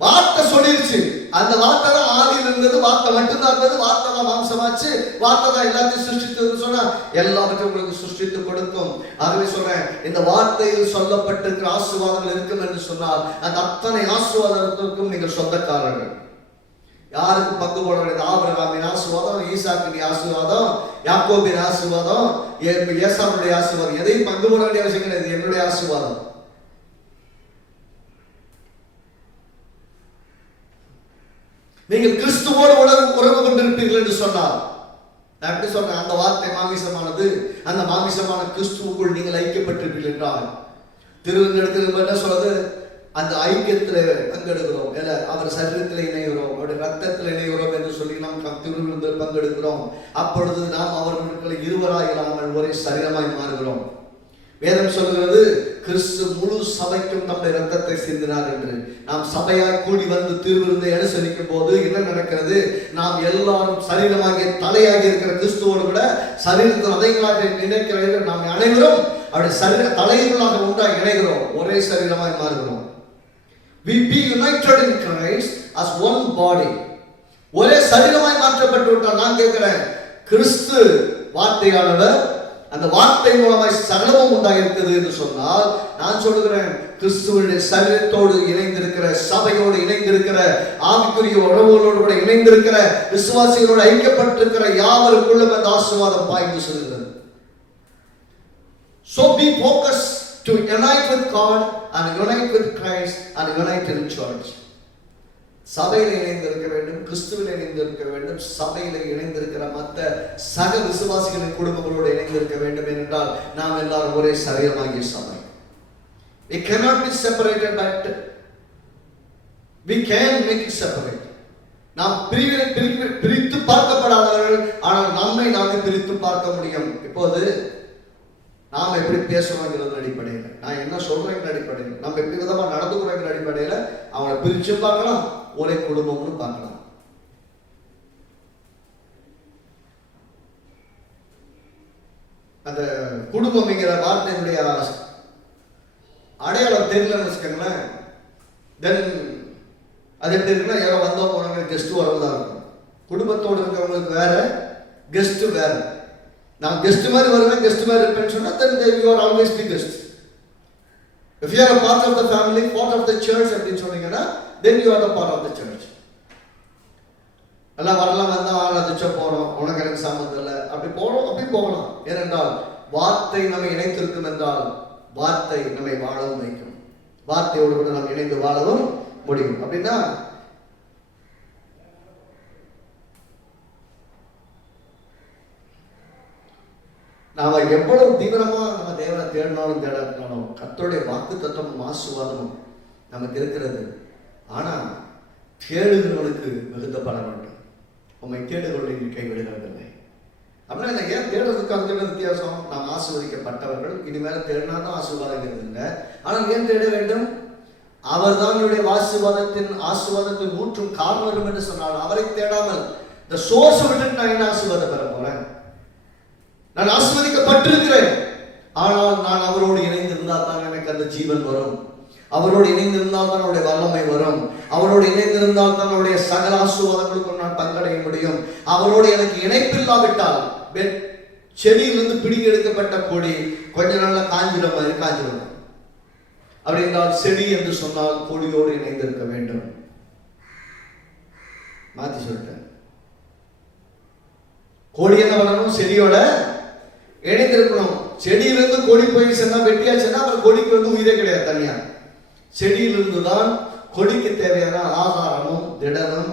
வார்த்தை சொல்லிருச்சு, அந்த வார்த்தை தான் ஆதியில் இருந்தது, வார்த்தை மட்டும்தான் இருந்தது, வார்த்தை தான் மாம்சமாச்சு, வார்த்தை தான் எல்லாத்தையும் சிருஷ்டித்ததுன்னு சொன்னா எல்லாவற்றையும் உங்களுக்கு சிருஷ்டித்து கொடுக்கும். ஆகவே சொல்றேன், இந்த வார்த்தையில் சொல்லப்பட்டிருக்கிற ஆசீர்வாதங்கள் இருக்கும் என்று சொன்னால் அந்த அத்தனை ஆசீர்வாதத்திற்கும் நீங்கள் சொந்தக்காரர்கள். யாருக்கு பங்கு போட வேண்டியது? ஆபிரகாமின் ஆசீர்வாதம், ஈசாக்கின் ஆசீர்வாதம், யாக்கோபின் ஆசீர்வாதம், ஏசாவுடைய ஆசீர்வாதம், எதையும் பங்கு போட வேண்டிய அவசியம் கிடையாது. என்னுடைய ஆசீர்வாதம். நீங்கள் கிறிஸ்துவோடு உறவு கொண்டிருப்பீர்கள் என்று சொன்னார். நான் எப்படி சொன்னேன்? அந்த வார்த்தை மாமிசமானது, அந்த மாமிசமான கிறிஸ்துவுக்குள் நீங்கள் ஐக்கியப்பட்டிருப்பீர்கள் என்றால் திருவெடுக்கிறது என்ன சொல்றது? அந்த ஐக்கியத்தில் பங்கெடுக்கிறோம், அவர் சரீரத்தில் இணைகிறோம், அவருடைய ரத்தத்தில் இணைகிறோம் என்று சொல்லி நாம் திருவிருந்தில் பங்கெடுக்கிறோம். அப்பொழுது நாம் அவர்களுக்கு இருவராயிராமல் ஒரே சரீரமாய் மாறுகிறோம். வேதம் சொல்கிறது கிறிஸ்து முழு சபைக்கும் நம்முடைய ரத்தத்தை சிந்தினார் என்று. நாம் சபையாய் கூடி வந்து திருவிருந்தை அனுசரிக்கும் போது என்ன நடக்கிறது? நாம் எல்லாரும் சரீரமாகிய தலையாகி இருக்கிற கிறிஸ்துவோடு கூட சரீரத்தில் அதயங்களாக நினைக்கிற நாம் அனைவரும் அவருடைய சரீர தலைகளாக ஒன்றாக இணைகிறோம், ஒரே சரீரமாய் மாறுகிறோம். We be united in Christ as one body. ஒரே சரீரமாய் மாற்றப்பட்டு விட்டால் நான் கேட்கிறேன், கிறிஸ்து வார்த்தையானவர், அந்த வார்த்தை மூலமாய் சகலமும் உண்டாயிருக்கிறது என்று சொன்னால், நான் சொல்லுகிறேன் கிறிஸ்துவனுடைய சரீரத்தோடு இணைந்திருக்கிற, சபையோடு இணைந்திருக்கிற, ஆவிக்குரிய உறவுகளோடு கூட இணைந்திருக்கிற, விசுவாசிகளோடு ஐக்கியப்பட்டிருக்கிற யாவருக்குள்ளும் அந்த ஆசீர்வாதம் பாய்ந்து செல்கிறது. So be focused to unite with God and unite with Christ and unite in church. சபையில் இணைந்திருக்க வேண்டும், கிறிஸ்துவில் இணைந்திருக்க வேண்டும், சபையில் இணைந்திருக்கிற மற்ற சக விசுவாசிகளின் குடும்பங்களோடு இணைந்திருக்க வேண்டும். என்றால் நாம் எல்லாரும் ஒரே சரீரமாகிய சபை. We cannot be separated, but we can make it separate. நாம் பிரித்து பார்க்கப்படாதவர்கள், ஆனால் நம்மை நாமே பிரித்து பார்க்க முடியும். இப்போது நாம் எப்படி பேசுறோங்கிற அடிப்படையில், நான் என்ன சொல்றேங்கிற அடிப்படையில், நம்ம எப்படி விதமா நடந்துக்கிறோங்கிற அடிப்படையில் அவங்களை பிரிச்சு பார்க்கலாம், ஒரே குடும்பம்னு பார்க்கலாம். அந்த குடும்பம்ங்கிற வார்த்தையினுடைய அடையாளம் தெரியலன்னு வச்சுக்கோங்களேன், தென் அது எப்படி இருக்குன்னா, யாரோ வந்தா போனாங்க கெஸ்ட் வரதா இருக்கும். குடும்பத்தோடு இருக்கிறவங்களுக்கு வேற, கெஸ்ட் வேற. நான் கெஸ்ட் மாதிரி வருவேன், கெஸ்ட் மாதிரி இருப்பேன்னு சொன்னா, then you are always the guest. If you are a part of the family, part of the church அப்படின்னு சொன்னீங்கன்னா, then you are the part of the church. எல்லாம் வரலாம், வந்தா ஆராதிச்ச போறோம், உனக்கு எனக்கு சம்பந்தம் இல்லை, அப்படி போறோம், அப்படி போகலாம். ஏனென்றால் வார்த்தை நம்மை இணைத்திருக்கும் என்றால் வார்த்தை நம்மை வாழவும் வைக்கும், வார்த்தையோடு கூட நாம் இணைந்து வாழவும் முடியும். அப்படின்னா நாம எவ்வளவு தீவிரமா நம்ம தேவனை தேடினாலும் தேடாலும் கர்த்தருடைய வாக்கு தத்துவம் ஆசீர்வாதமும் நமக்கு இருக்கிறது. ஆனா தேடுகிறவனுக்கு மிகுந்த பலன் உண்டு. உண்மை தேடுகிறவர்களை கைவிடுகிறதில்லை. அப்படின்னா என்ன, ஏன் தேடுறதுக்கு அதுக்கு வித்தியாசம்? நாம் ஆசீர்வதிக்கப்பட்டவர்கள், இனிமேல் தேடினாலும் ஆசீர்வாதம் இல்லை. ஆனால் ஏன் தேட வேண்டும்? அவர் தான் என்னுடைய ஆசீர்வாதத்தின் ஊற்றும் காரணம் என்று சொன்னால், அவரை தேடாமல் இந்த சோர்ஸ் விட்டு நான் என்ன ஆசீர்வாதம் பெற போறேன்? நான் ஆசீர்வதிக்கப்பட்டிருக்கிறேன், ஆனால் நான் அவரோடு இணைந்திருந்தால் தான் எனக்கு அந்த ஜீவன் வரும், அவரோடு இணைந்திருந்தால் தான் அவருடைய வல்லமை வரும், அவரோடு இணைந்திருந்தால் தான் அவருடைய சகல ஆசீர்வாதங்களுக்கும் நான் பங்கடைய முடியும். அவரோடு எனக்கு இணைப்பில்லாவிட்டால் செடியிலிருந்து பிடிங்கி எடுக்கப்பட்ட கொடி கொஞ்ச நாள்ல காஞ்சிடும். அப்படி என்றால் செடி என்று சொன்னால் கொடியோடு இணைந்திருக்க வேண்டும். மாத்தி சொல்லிட்டேன். கொடி என்ன பண்ணணும்? செடியோட இணைந்திருக்கணும். செடியிலிருந்து கொடி போய் சொன்னா வெட்டியாச்சுன்னா அப்புறம் கொடிக்கு உயிரே கிடையாது. தனியா செடியிலிருந்து தான் கொடிக்கு தேவையான ஆகாரமும் திடனும்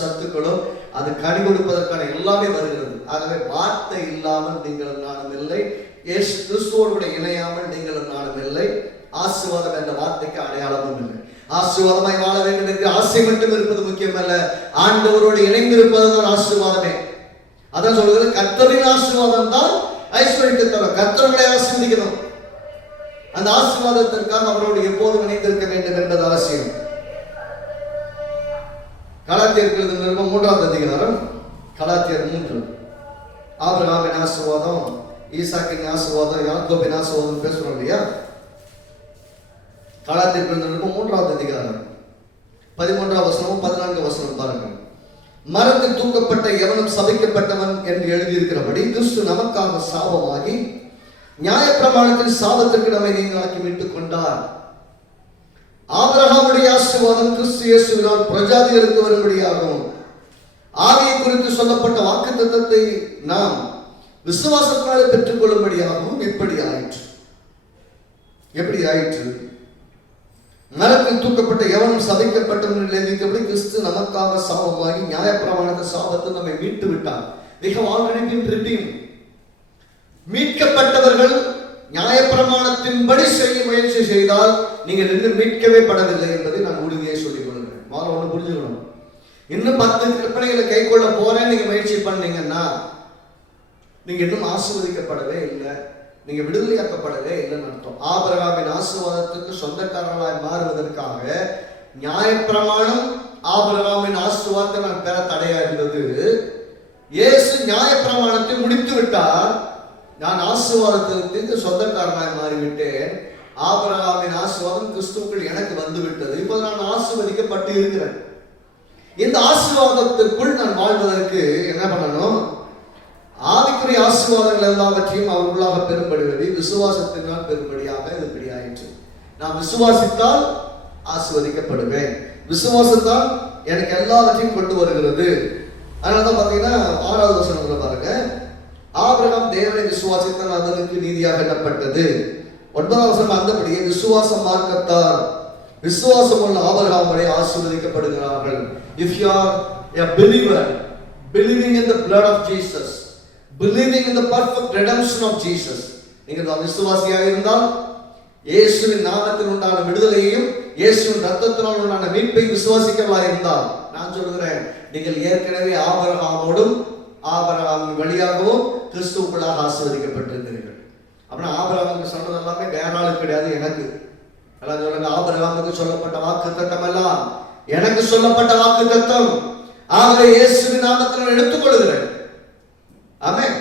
சத்துக்களும் அது கனி கொடுப்பதற்கான எல்லாமே வருகிறது. ஆகவே வார்த்தை இல்லாமல் நீங்களும் நானும் இல்லை, இயேசு கிறிஸ்துவோடு இணையாமல் நீங்களும் நானும் இல்லை. ஆசீர்வாதம் என்ற வார்த்தைக்கு அடையாளமும் இல்லை. ஆசீர்வாதமாய் வாழ வேண்டும் என்று ஆசை மட்டும் இருப்பது முக்கியம் அல்ல, ஆண்டவரோடு இணைந்திருப்பதுதான் ஆசீர்வாதமே. அதான் சொல்றது, கர்த்தரின் ஆசீர்வாதம் தான் ஐஸ்வர்யத்தை தரும். கர்த்தர்களை ஆசீர்வதிக்கணும். அந்த ஆசீர்வாதத்திற்காக அவரோடு எப்போதும் இணைந்திருக்க வேண்டும் என்பது அவசியம். கலாத்தியர் நிருபம் 3ஆம் அதிகாரம், கலாத்தியர் 3. ஆபிரகாமின் ஆசீர்வாதம், ஈசாக்கின் ஆசீர்வாதம், யாக்கோபின் ஆசீர்வாதம் பேசுறோம் இல்லையா? கலாத்தியர் நிருபம் 3ஆம் அதிகாரம் 13ஆம் வசனம் 14ஆம் வசனம் பாருங்கள். மரத்தில் தூக்கப்பட்ட எவனும் சபிக்கப்பட்டவன் என்று எழுதியிருக்கிறபடி கிறிஸ்து நமக்காக சாபமாகி நியாயப்பிரமாணத்தின் சாபத்திற்கு நம்மை நீங்களாக்கி மீட்டுக் கொண்டார். ஆபிரகாமுடைய ஆசீர்வாதம் கிறிஸ்து இயேசுவினால் பிரஜாதிகளுக்கு வரும்படியாகும். ஆவியை குறித்து சொல்லப்பட்ட வாக்குத்தத்தத்தை நாம் விசுவாசத்தினாலே பெற்றுக் கொள்ளும்படியாகவும் இப்படி ஆயிற்று. எப்படி ஆயிற்று? மரத்தில் தூக்கப்பட்ட எவனும் சபிக்கப்பட்டவன் எழுதிக்கப்படி கிறிஸ்து நமக்காக சாபமாகி நியாயப்பிரமாணத்தின் சாபத்தை நம்மை மீட்டு விட்டார். We have already been redeemed. மீட்கப்பட்டவர்கள் நியாயப்பிரமாணத்தின்படி செய்ய முயற்சி செய்தால் நீங்கள் இன்னும் மீட்கவே படவில்லை என்பதை நான் உறுதியை சொல்லிக் கொள்கிறேன். முதல்ல ஒன்று புரிஞ்சுக்கணும். இன்னும் 10 கற்பனைகளை கை கொள்ள போறேன் நீங்க முயற்சி பண்ணீங்கன்னா நீங்க இன்னும் ஆசீர்வதிக்கப்படவே இல்லை, நீங்க விடுதலையாக்கப்படவே இல்லைன்னு அர்த்தம். ஆபிரகாமின் ஆசீர்வாதத்துக்கு சொந்தக்காரர்களாய் மாறுவதற்காக நியாயப்பிரமாணம் ஆபிரகாமின் ஆசீர்வாதத்தை நான் பெற தடையா இருந்தது. இயேசு நியாயப்பிரமாணத்தை முடித்து விட்டார். நான் ஆசீர்வாதத்திற்கு சொந்தக்காரனாய் மாறிவிட்டேன். ஆபிரகாமின் ஆசீர்வாதம் கிறிஸ்துவுக்குள் எனக்கு வந்து விட்டது. இப்போது நான் ஆசீர்வதிக்கப்பட்டு இருக்கிறேன். இந்த ஆசீர்வாதத்திற்குள் நான் வாழ்வதற்கு என்ன பண்ணணும்? ஆவிக்குரிய ஆசீர்வாதங்கள் எல்லாவற்றையும் அவர்களாக பெரும்படுவது விசுவாசத்தினால் பெரும்படியாக இதுபடி ஆயிற்று. நான் விசுவாசித்தால் ஆசீர்வதிக்கப்படுவேன். விசுவாசத்தால் எனக்கு எல்லாவற்றையும் கொண்டு வருகிறது. அதனாலதான் பாத்தீங்கன்னா 6வது வசனத்துல பாருங்க, ஆபிரகாம் தேவனை விசுவாசித்தால் அதற்கு நீதியாக எண்ணப்பட்டது. 9வது வசனம் அந்தபடியே விசுவாசம் மார்க்கத்தால் விசுவாசம் உள்ள ஆபிரகாம் வரை ஆசீர்வதிக்கப்படுகிறார்கள். If you are a believer, believing in the blood of Jesus, believing in the perfect redemption of Jesus, நீங்கள் விசுவாசியாக இருந்தால் இயேசுவின் நாமத்தில் உண்டான விடுதலையையும் இயேசுவின் ரத்தத்தினால் உண்டான மீட்பையும் விசுவாசிக்கவா இருந்தால், நான் சொல்கிறேன், நீங்கள் ஏற்கனவே ஆபிரகாமோடும் ஆபிரகாமின் வழியாகவும் கிறிஸ்துவுக்குள்ளாக ஆசீர்வதிக்கப்பட்டிருக்கிறீர்கள். அப்படின்னா ஆபிரகாமுக்கு சொன்னது எல்லாமே வேற ஆளுக்கு கிடையாது, எனக்கு. எல்லாம் சொல்லுங்க, ஆபிரகாமுக்கு சொல்லப்பட்ட வாக்கு தத்தம் எல்லாம் எனக்கு சொல்லப்பட்ட வாக்கு தத்தம். ஆகவே இயேசுவின் நாமத்தில் நான் எடுத்துக்கொள்கிறேன். ஆமென்.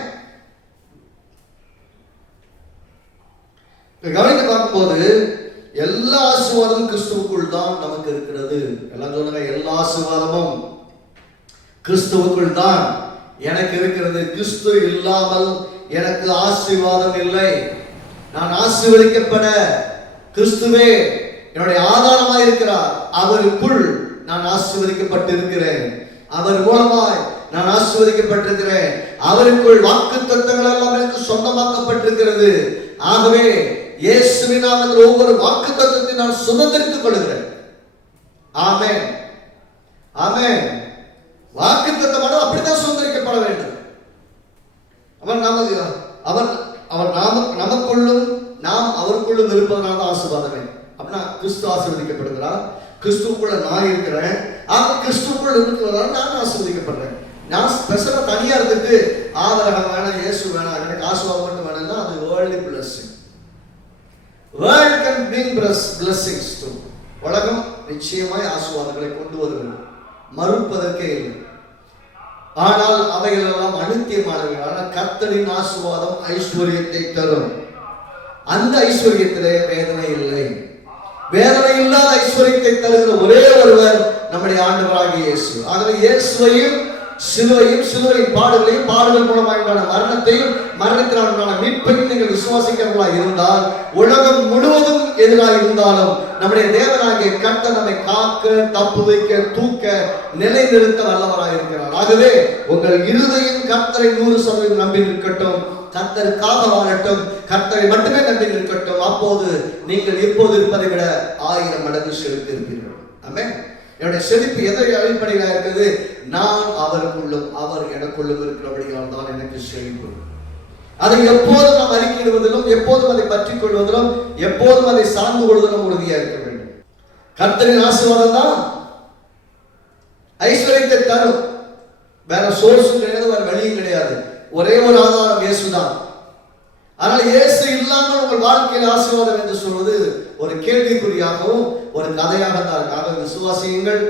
கவனித்து பார்க்கும்போது எல்லா ஆசீர்வாதமும் கிறிஸ்துவுக்குள் தான் நமக்கு இருக்கிறது. எல்லாம் சொல்லுங்க, எல்லா ஆசீர்வாதமும் கிறிஸ்துவுக்குள் தான் எனக்கு இருக்கிறது. கிறிஸ்து இல்லாமல் எனக்கு ஆசீர்வாதம் இல்லை. நான் ஆசீர்வதிக்கப்பட கிறிஸ்துவே என்னுடைய ஆதாரமாய் இருக்கிறார். அவருக்குள் நான் ஆசீர்வதிக்கப்பட்டிருக்கிறேன். அவர் மூலமாய் நான் ஆசீர்வதிக்கப்பட்டிருக்கிறேன். அவருக்குள் வாக்கு தத்தங்கள் எல்லாம் எனக்கு சொந்தமாக்கப்பட்டிருக்கிறது. ஆகவே இயேசுவின் நாமத்தில் ஒவ்வொரு வாக்கு தத்தத்தை நான் சுதந்திரித்துக் கொள்கிறேன். ஆமென், ஆமென். வாக்கு தத்தமானது அப்படித்தான் சுதந்திரிக்கப்பட வேண்டும். அவர் நமக்குள்ளும் நாம் அவருக்குள்ளும் இருப்பதனால ஆசீர்வாதமே. அப்படின்னா கிறிஸ்து ஆசீர்வதிக்கப்படுகிறார். கிறிஸ்துக்குள்ள நான் இருக்கிறேன். ஆக கிறிஸ்துக்குள்ள இருக்கிறதால நான் ஆசீர்வதிக்கப்படுறேன். நான் ஸ்பெஷலா தனியா இருந்துட்டு ஆபிரகாம் வேணாம், இயேசு வேணாம், எனக்கு ஆசீர்வாதம் மட்டும் வேணும்னா அது worldly blessing. World can bring blessings to. உலகம் நிச்சயமாய் ஆசீர்வாதங்களை கொண்டு வருகிறது, மறுப்பதற்கே இல்லை. ஆனால் அவைகள் எல்லாம் அநித்தியமானவைகளான கர்த்தரின் ஆசீர்வாதம் ஐஸ்வர்யத்தை தரும். அந்த ஐஸ்வர்யத்திலே வேதனை இல்லை. வேதனை இல்லாத ஐஸ்வர்யத்தை தருகிற ஒரே ஒருவர் நம்முடைய ஆண்டவராகிய இயேசு. ஆகவே இயேசுவையும் சிலுவையின் பாடுகளையும் பாடுகள் மூலமாக மரணத்தையும் மரணத்தினால மீட்பையும் நீங்கள் விசுவாசிக்கிறவர்களாக இருந்தால், உலகம் முழுவதும் எதிராக இருந்தாலும் நம்முடைய தேவனாகிய கர்த்தர் நம்மை காக்க, தப்பு வைக்க, தூக்க, நிலைநிறுத்த வல்லவராக இருக்கிறார். ஆகவே உங்கள் இருதயம் கர்த்தரை 100% நம்பி நிற்கட்டும். கர்த்தருக்காக வாழட்டும். கர்த்தரை மட்டுமே நம்பி நிற்கட்டும். அப்போது நீங்கள் இப்போது இருப்பதை விட 1000 மடங்கு செழித்து இருப்பீர்கள். ஆமென். என்னுடைய செழிப்பு எதை அடிப்படையாக இருக்கிறது? நான் அவருக்குள்ளும் அவர் எனக்குள்ளும் இருக்கிறபடியால் தான் எனக்கு செழிப்பு. அதை எப்போதும் நாம் அறிக்கையிடுவதிலும், எப்போதும் அதை பற்றிக் கொள்வதிலும், எப்போதும் அதை சார்ந்து கொள்வதிலும் உறுதியாக இருக்க வேண்டும். கர்த்தரின் ஆசீர்வாதம் தான் ஐஸ்வர்யத்தை தரும். வேற சோர்ஸும் கிடையாது, வேற வழியும் கிடையாது. ஒரே ஒரு ஆதாரம் இயேசுதான். ஆனால் இயேசு இல்லாமல் உங்கள் வாழ்க்கையில் ஆசீர்வாதம் என்று சொல்வது ஒரு கேள்விக்குறியாகவும் ஒரு கதையாக தான். ஆக விசுவாசியுங்கள்,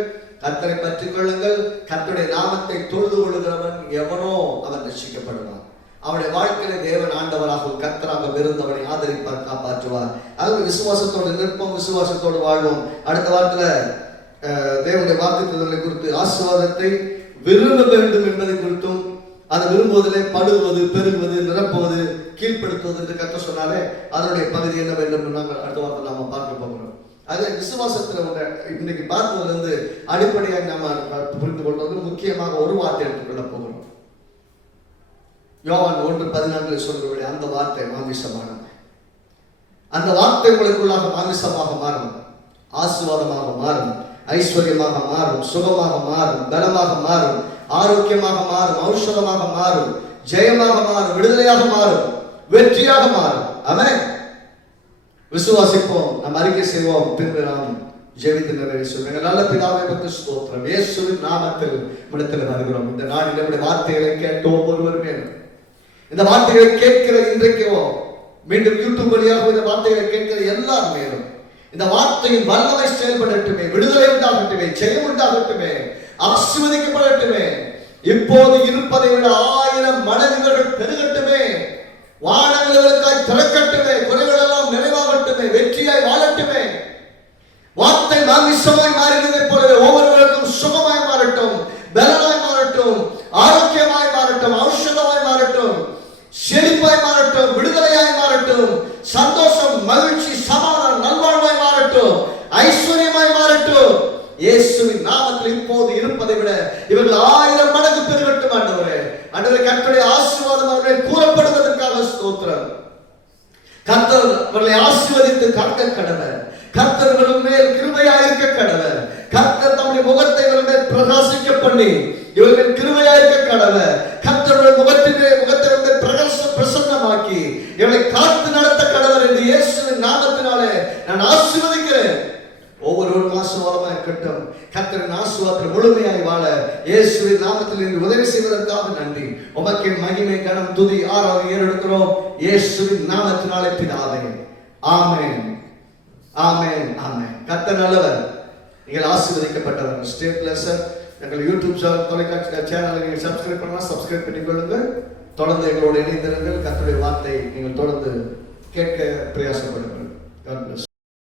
கர்த்தரை பற்றிக் கொள்ளுங்கள். கர்த்தருடைய நாமத்தை தொழுது கொள்ளுகிறவன் எவனோ அவன் ரட்சிக்கப்படுவான். அவனுடைய வாழ்க்கையில தேவன் ஆண்டவராக கர்த்தராக இருந்தவனை ஆதரிப்பார், காப்பாற்றுவார். ஆகவே விசுவாசத்தோடு நிற்போம், விசுவாசத்தோடு வாழ்வோம். அடுத்த வாரத்துல தேவனுடைய வாக்குத்தத்தங்களை குறித்து, ஆசீர்வாதத்தை விரும்ப வேண்டும் என்பதை குறித்தும், அதை விரும்புவதிலே படுவது, பெருகுவது, நிரப்புவது, கீழ்ப்படுத்துவது என்று கற்று சொன்னாலே அதனுடைய பகுதி என்ன வேண்டும் நாங்கள் அடுத்த வாரத்தில் நாம பார்க்க போகிறோம். அது விசுவாசத்துல இன்னைக்கு பார்த்ததுல இருந்து அடிப்படையாக நாம புரிந்து கொள்வது முக்கியமாக ஒரு வார்த்தை எடுத்துக்கொள்ள போகிறோம். யோவான் 1:14 சொல்றபடி அந்த வார்த்தை மாமிசமானது. அந்த வார்த்தை உங்களுக்குள்ளாக மாமிசமாக மாறும், ஆசீர்வாதமாக மாறும், ஐஸ்வர்யமாக மாறும், சுகமாக மாறும், பலமாக மாறும், ஆரோக்கியமாக மாறும், ஔஷதமாக மாறும், ஜெயமாக மாறும், விடுதலையாக மாறும், வெற்றியாக மாறும். ஆமென். விசுவாசிப்போம், நாம் அறிக்கை செய்வோம், பின்பு நாம் ஜெபித்து நிறைவேற்றுவோம். எங்கள் நல்ல பிதாவே பற்றி ஸ்தோத்திரம். இயேசுவின் நாமத்தில் இடத்தில் வருகிறோம். இந்த நாளில் நம்முடைய வார்த்தைகளை கேட்ட ஒவ்வொருவருமே, இந்த வார்த்தைகளை கேட்கிற இன்றைக்கோ மீண்டும் யூடியூப் வழியாக இந்த வார்த்தைகளை கேட்கிற எல்லார் மேலும் இந்த வார்த்தையின் வல்லமை செயல்படட்டுமே, விடுதலை உண்டாகட்டுமே, ஜெயம் உண்டாகட்டுமே, ஆசீர்வதிக்கப்படட்டுமே. இப்போது இருப்பதை விட 1000 மடங்குகள் பெருகட்டுமே, வானங்களுக்காய் திறக்கட்டுமே, குறைகள் எல்லாம் நிறைவாகட்டுமே, வெற்றியாய் வாழட்டுமே. வார்த்தை மாமிசமாய் மாறினதை போலவே ஒவ்வொருவருக்கும் சுகமாய் மாறட்டும், பலனாய் மாறட்டும், ஆரோக்கியமாய் மாறட்டும், ஔஷதமாய் மாறட்டும், செழிப்பாய் மாறட்டும், விடுதலையாய் மாறட்டும், சந்தோஷம், மகிழ்ச்சி, சமாதானம், நல்வாழ்வாய் மாறட்டும், ஐஸ்வர்யமாய் மாறட்டும். இயேசுவின் நாமத்தில் இப்போது இருப்பதை விட இவர்கள் 1000 மடங்கு பெருகட்டும். ஆண்டவரே, ஆண்டவரே, கர்த்தருடைய ஆசீர்வாதம் அவர்களை கூறப்படுவதற்காக ஸ்தோத்திரம். கர்த்தர் அவர்களை ஆசீர்வதித்து காக்க கடவர். கர்த்தர்கள் மேல் கிருபையாயிருக்க கடவர். கர்த்தர் தம்முடைய முகத்தை இவர்கள் மேல் பிரகாசிக்க பண்ணி இவர்கள் கிருபையாயிருக்க கடவர். கர்த்தருடைய முகத்தை பிரசன்னமாக்கி இவர்களை காத்து நடத்த கடவர் என்று இயேசுவின் நாமத்தினாலே நான் ஆசீர்வதிக்கிறேன். ஒவ்வொருவரும் ஆசீர்வாதமாக இருக்கட்டும். கர்த்தரின் ஆசீர்வாதத்தில் முழுமையாய் வாழ இயேசுவின் நாமத்தில் இன்று உதவி செய்வதற்காக நன்றி. உமக்கு மகிமை, கனம், துதி, ஆராதனை ஏறெடுக்கிறோம் இயேசுவின் நாமத்தினாலே பிதாவே. ஆமென், ஆமென், ஆமென். கர்த்தர் நல்லவர். நீங்கள் ஆசீர்வதிக்கப்பட்டவர்கள். ஸ்டேட் பிளஸர் எங்கள் யூடியூப் தொலைக்காட்சி சேனலை நீங்கள் சப்ஸ்கிரைப் பண்ணலாம், சப்ஸ்கிரைப் பண்ணிக் கொள்ளுங்கள். தொடர்ந்து எங்களோடு இணைந்திருங்கள். கர்த்தருடைய வார்த்தை நீங்கள் தொடர்ந்து கேட்க பிரயாசப்படுங்கள்.